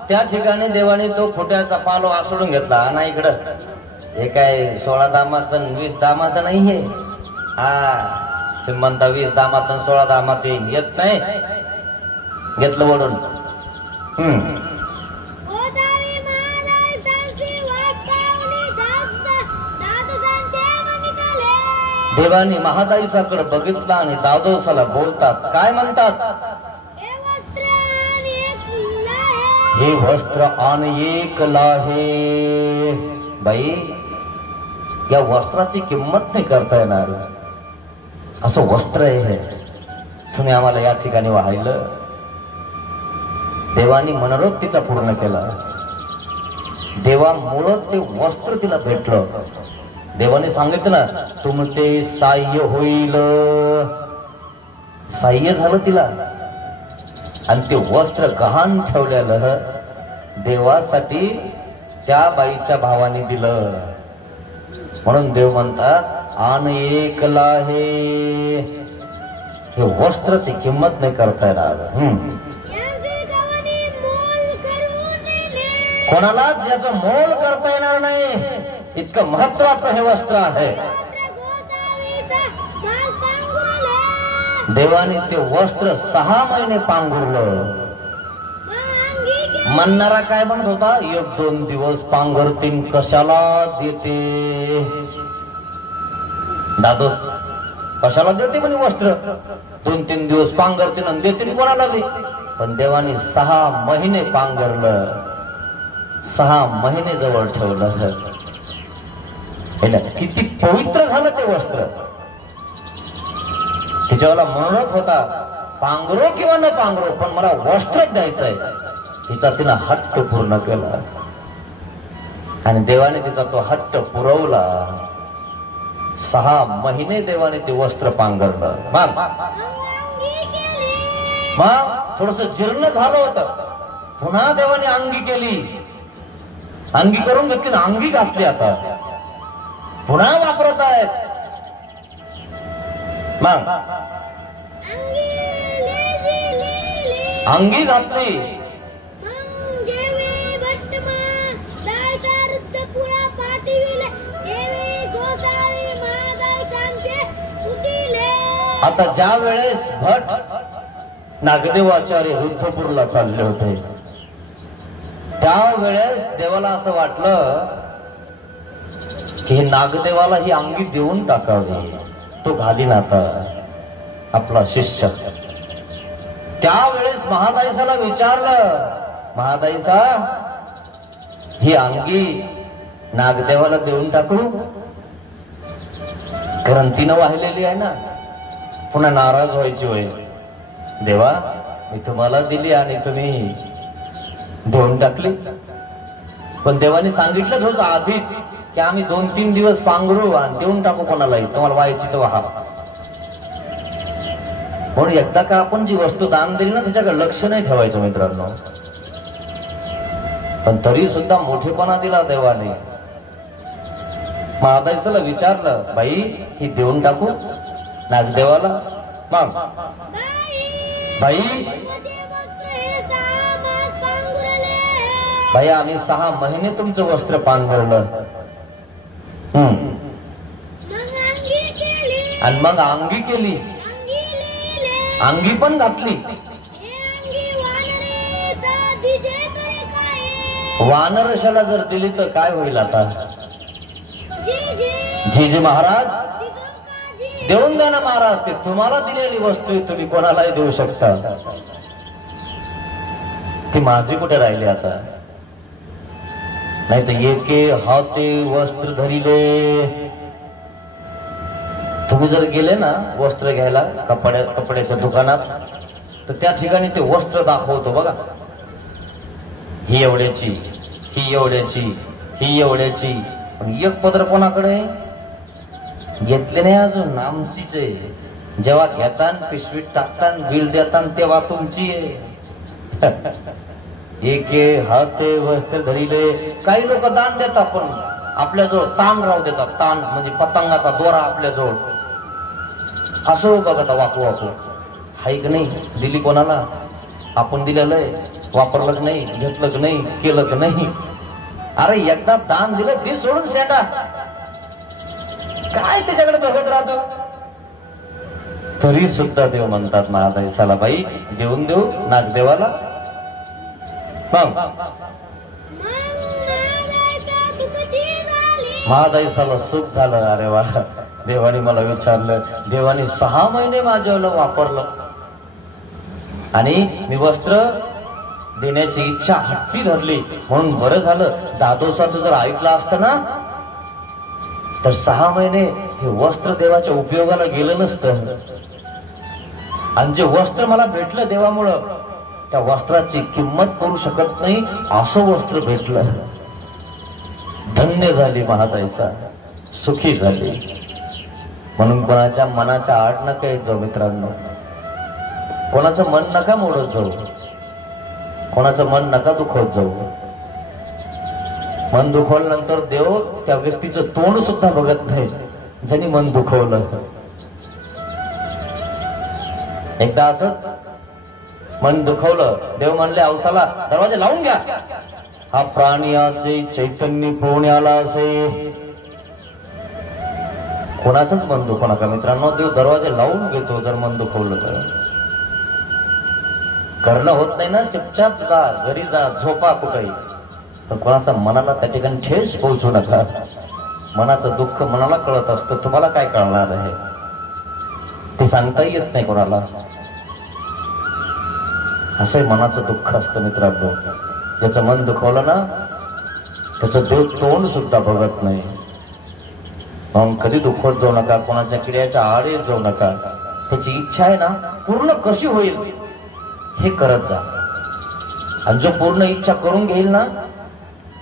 त्या ठिकाणी देवाने तो फुट्याचा पालो आसडून घेतला. नाही इकडं हे काय 16 दामाचं 20 दामाचं नाहीये. हा तुम्ही म्हणता 20 दामात 16 दामात येत नाही, घेतलं वडून. देवानी महादाईसाकडे बघितलं आणि दादोसाला बोलतात, काय म्हणतात, हे वस्त्र आण एक लाहे. बाई या वस्त्राची किंमत नाही करता येणार, असं वस्त्र आहे, तुम्ही आम्हाला या ठिकाणी वाहिलं. देवानी मनोरथ तिचा पूर्ण केला. देवामुळं ते वस्त्र तिला भेटलं. देवाने सांगितलं तुमचे साह्य होईल, साह्य झालं तिला. आणि ते वस्त्र गहाण ठेवलेलं देवासाठी त्या बाईच्या भावाने दिलं. म्हणून देव म्हणतात आण एक लाहे. हे वस्त्राची किंमत नाही करता येणार. कोणालाच याचं मोल करता येणार नाही, इतकं महत्वाचं हे वस्त्र आहे. देवाने ते वस्त्र 6 महिने पांघरलं. म्हणणारा काय म्हणत होता, 1-2 दिवस पांघरतीन कशाला देते दादोस, कशाला देते म्हणे वस्त्र, 2-3 दिवस पांघरतीन आणि देते कोणाला बी. पण देवाने 6 महिने पांघरलं, 6 महिने जवळ ठेवलं. किती पवित्र झालं ते वस्त्र. तिच्यावाला म्हणत होता, पांघरो किंवा न पांघरो पण मला वस्त्रच द्यायचंय. तिचा तिनं हट्ट पूर्ण केला आणि देवाने तिचा तो हट्ट पुरवला. 6 महिने देवाने ते वस्त्र पांघरलं. मग थोडस जीर्ण झालं होतं, पुन्हा देवाने अंगी केली, अंगी करून घेतली, अंगी घातली, आता पुन्हा वापरत आहेत. मग अंगी घातली, आता ज्या वेळेस भट नागदेवाचार्य रुद्धपूरला चालले होते त्यावेळेस देवाला असं वाटलं की नागदेवाला ही अंगी देऊन टाकावी. तो घालीन आता आपला शिष्य. त्यावेळेस महादाईसाला विचारलं, महादाईसा ही अंगी नागदेवाला देऊन टाकू, कारण तिनं वाहिलेली आहे ना. पुन्हा नाराज व्हायची होय, देवा मी तुम्हाला दिली आणि तुम्ही देऊन टाकली. पण देवाने सांगितलंच होतं आधीच की आम्ही 2-3 दिवस पांघरू आणि देऊन टाकू कोणालाही, तुम्हाला व्हायची तर व्हा. म्हणून एकदा का आपण जी वस्तू दान दिली ना त्याच्याकडे लक्ष नाही ठेवायचं मित्रांनो. पण तरी सुद्धा मोठेपणा दिला देवाने. महादाईसाला विचारलं, बाई ही देऊन टाकू नागदेवाला. मग बाई बाई आम्ही 6 महिने तुमचं वस्त्र पांघरलं आणि मग अंगी केली, अंगी पण घातली. वानरशाला जर दिली तर काय होईल आता. जी महाराज देऊन द्या ना महाराज, ते तुम्हाला दिलेली वस्तू तुम्ही कोणालाही देऊ शकता. ती माझी कुठे राहिली आता. नाही तर एके हाते वस्त्र धरिले. तुम्ही जर गेले ना वस्त्र घ्यायला कपड्याच्या दुकानात तर त्या ठिकाणी ते वस्त्र दाखवतो बघा, ही एवढ्याची, ही एवढ्याची, ही एवढ्याची. पण एक पदर कोणाकडे घेतले नाही अजून, आमचीच आहे. जेव्हा घेतान पिशवीत टाकतान बिल देतान तेव्हा तुमची आहे. एके हाते वस्त्र धरिले. काही लोक दान देतात पण आपल्याजवळ ताण राहू देतात. ताण म्हणजे पतंगाचा दोरा आपल्याजवळ असो बघा वाकू वाकू. हाय की नाही, दिली कोणाला, आपण दिलेलं आहे, वापरलं की नाही, घेतलं की नाही, केलं की नाही. अरे एकदा दान दिलं ती सोडून शेंडा काय त्याच्याकडे बघत राहतो. तरी सुद्धा देव म्हणतात महादाईसाला, बाई देऊन देऊ नागदेवाला. महादाईसाला सुख झालं. अरे वा, देवाने मला विचारलं, देवाने 6 महिने माझ्याला वापरलं आणि मी वस्त्र देण्याची इच्छा हट्टी धरली म्हणून बरं झालं. दादोसाचं जर ऐकलं असतं ना तर 6 महिने हे वस्त्र देवाच्या उपयोगाला गेलं नसतं. आणि जे वस्त्र मला भेटलं देवामुळं त्या वस्त्राची किंमत करू शकत नाही असं वस्त्र भेटलं. धन्य झाली महादाईसा, सुखी झाली. म्हणून कोणाच्या मनाच्या आड नका येत जाऊ मित्रांनो. कोणाचं मन नका मोडत जाऊ, कोणाचं मन नका दुखवत जाऊ. मन दुखवल्यानंतर देव त्या व्यक्तीचं तोंड सुद्धा बघत नाही ज्यांनी मन दुखवलं. एकदा असं मन दुखवलं, देव म्हणले औसाला दरवाजा लावून घ्या. हा प्राणी असे चैतन्य पुण्याला असे कोणाचंच मन दुखवू नका मित्रांनो. देव दरवाजे लावून घेतो जर मन दुखवलं तर. करणं होत नाही ना, चुपचाप जा, घरी जा, झोपा कुठेही, पण कोणाचा मनाला त्या ठिकाणी ठेस पोहोचू नका. मनाचं दुःख मनाला कळत असतं, तुम्हाला काय कळणार आहे ते सांगता येत नाही कोणाला. असं मनाचं दुःख असतं मित्रांनो. ज्याचं मन दुखवलं ना त्याचं देव तोंड सुद्धा बघत नाही. मग कधी दुखवत जाऊ नका, कोणाच्या किड्याच्या आड जाऊ नका. त्याची इच्छा आहे ना पूर्ण कशी होईल हे करत जा. आणि जो पूर्ण इच्छा करून घेईल ना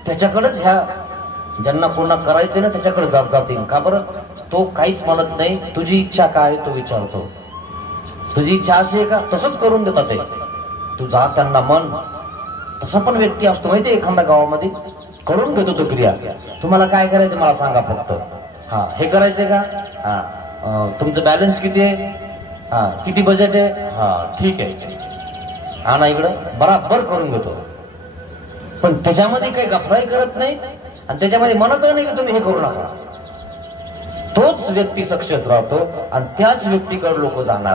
त्याच्याकडेच ह्या ज्यांना पूर्ण करायचे ना त्याच्याकडे जातील. का बरं? तो काहीच म्हणत नाही. तुझी इच्छा काय आहे तो विचारतो. तुझी इच्छा अशी आहे का, तसंच करून देतात ते. तू जा त्यांना मन. तसा पण व्यक्ती असतो माहिती, एखाद्या गावामध्ये करून घेतो तो क्रिया. तुम्हाला काय करायचं मला सांगा फक्त. हा हे करायचंय का? हा तुमचं बॅलन्स किती आहे? हा किती बजेट आहे? हा ठीक आहे, हा ना इकडं बराबर करून घेतो. पण त्याच्यामध्ये काही गफराई करत नाही आणि त्याच्यामध्ये म्हणत नाही की तुम्ही हे करू नका. तोच व्यक्ती सक्सेस राहतो आणि त्याच व्यक्तीकडे लोक जाणार.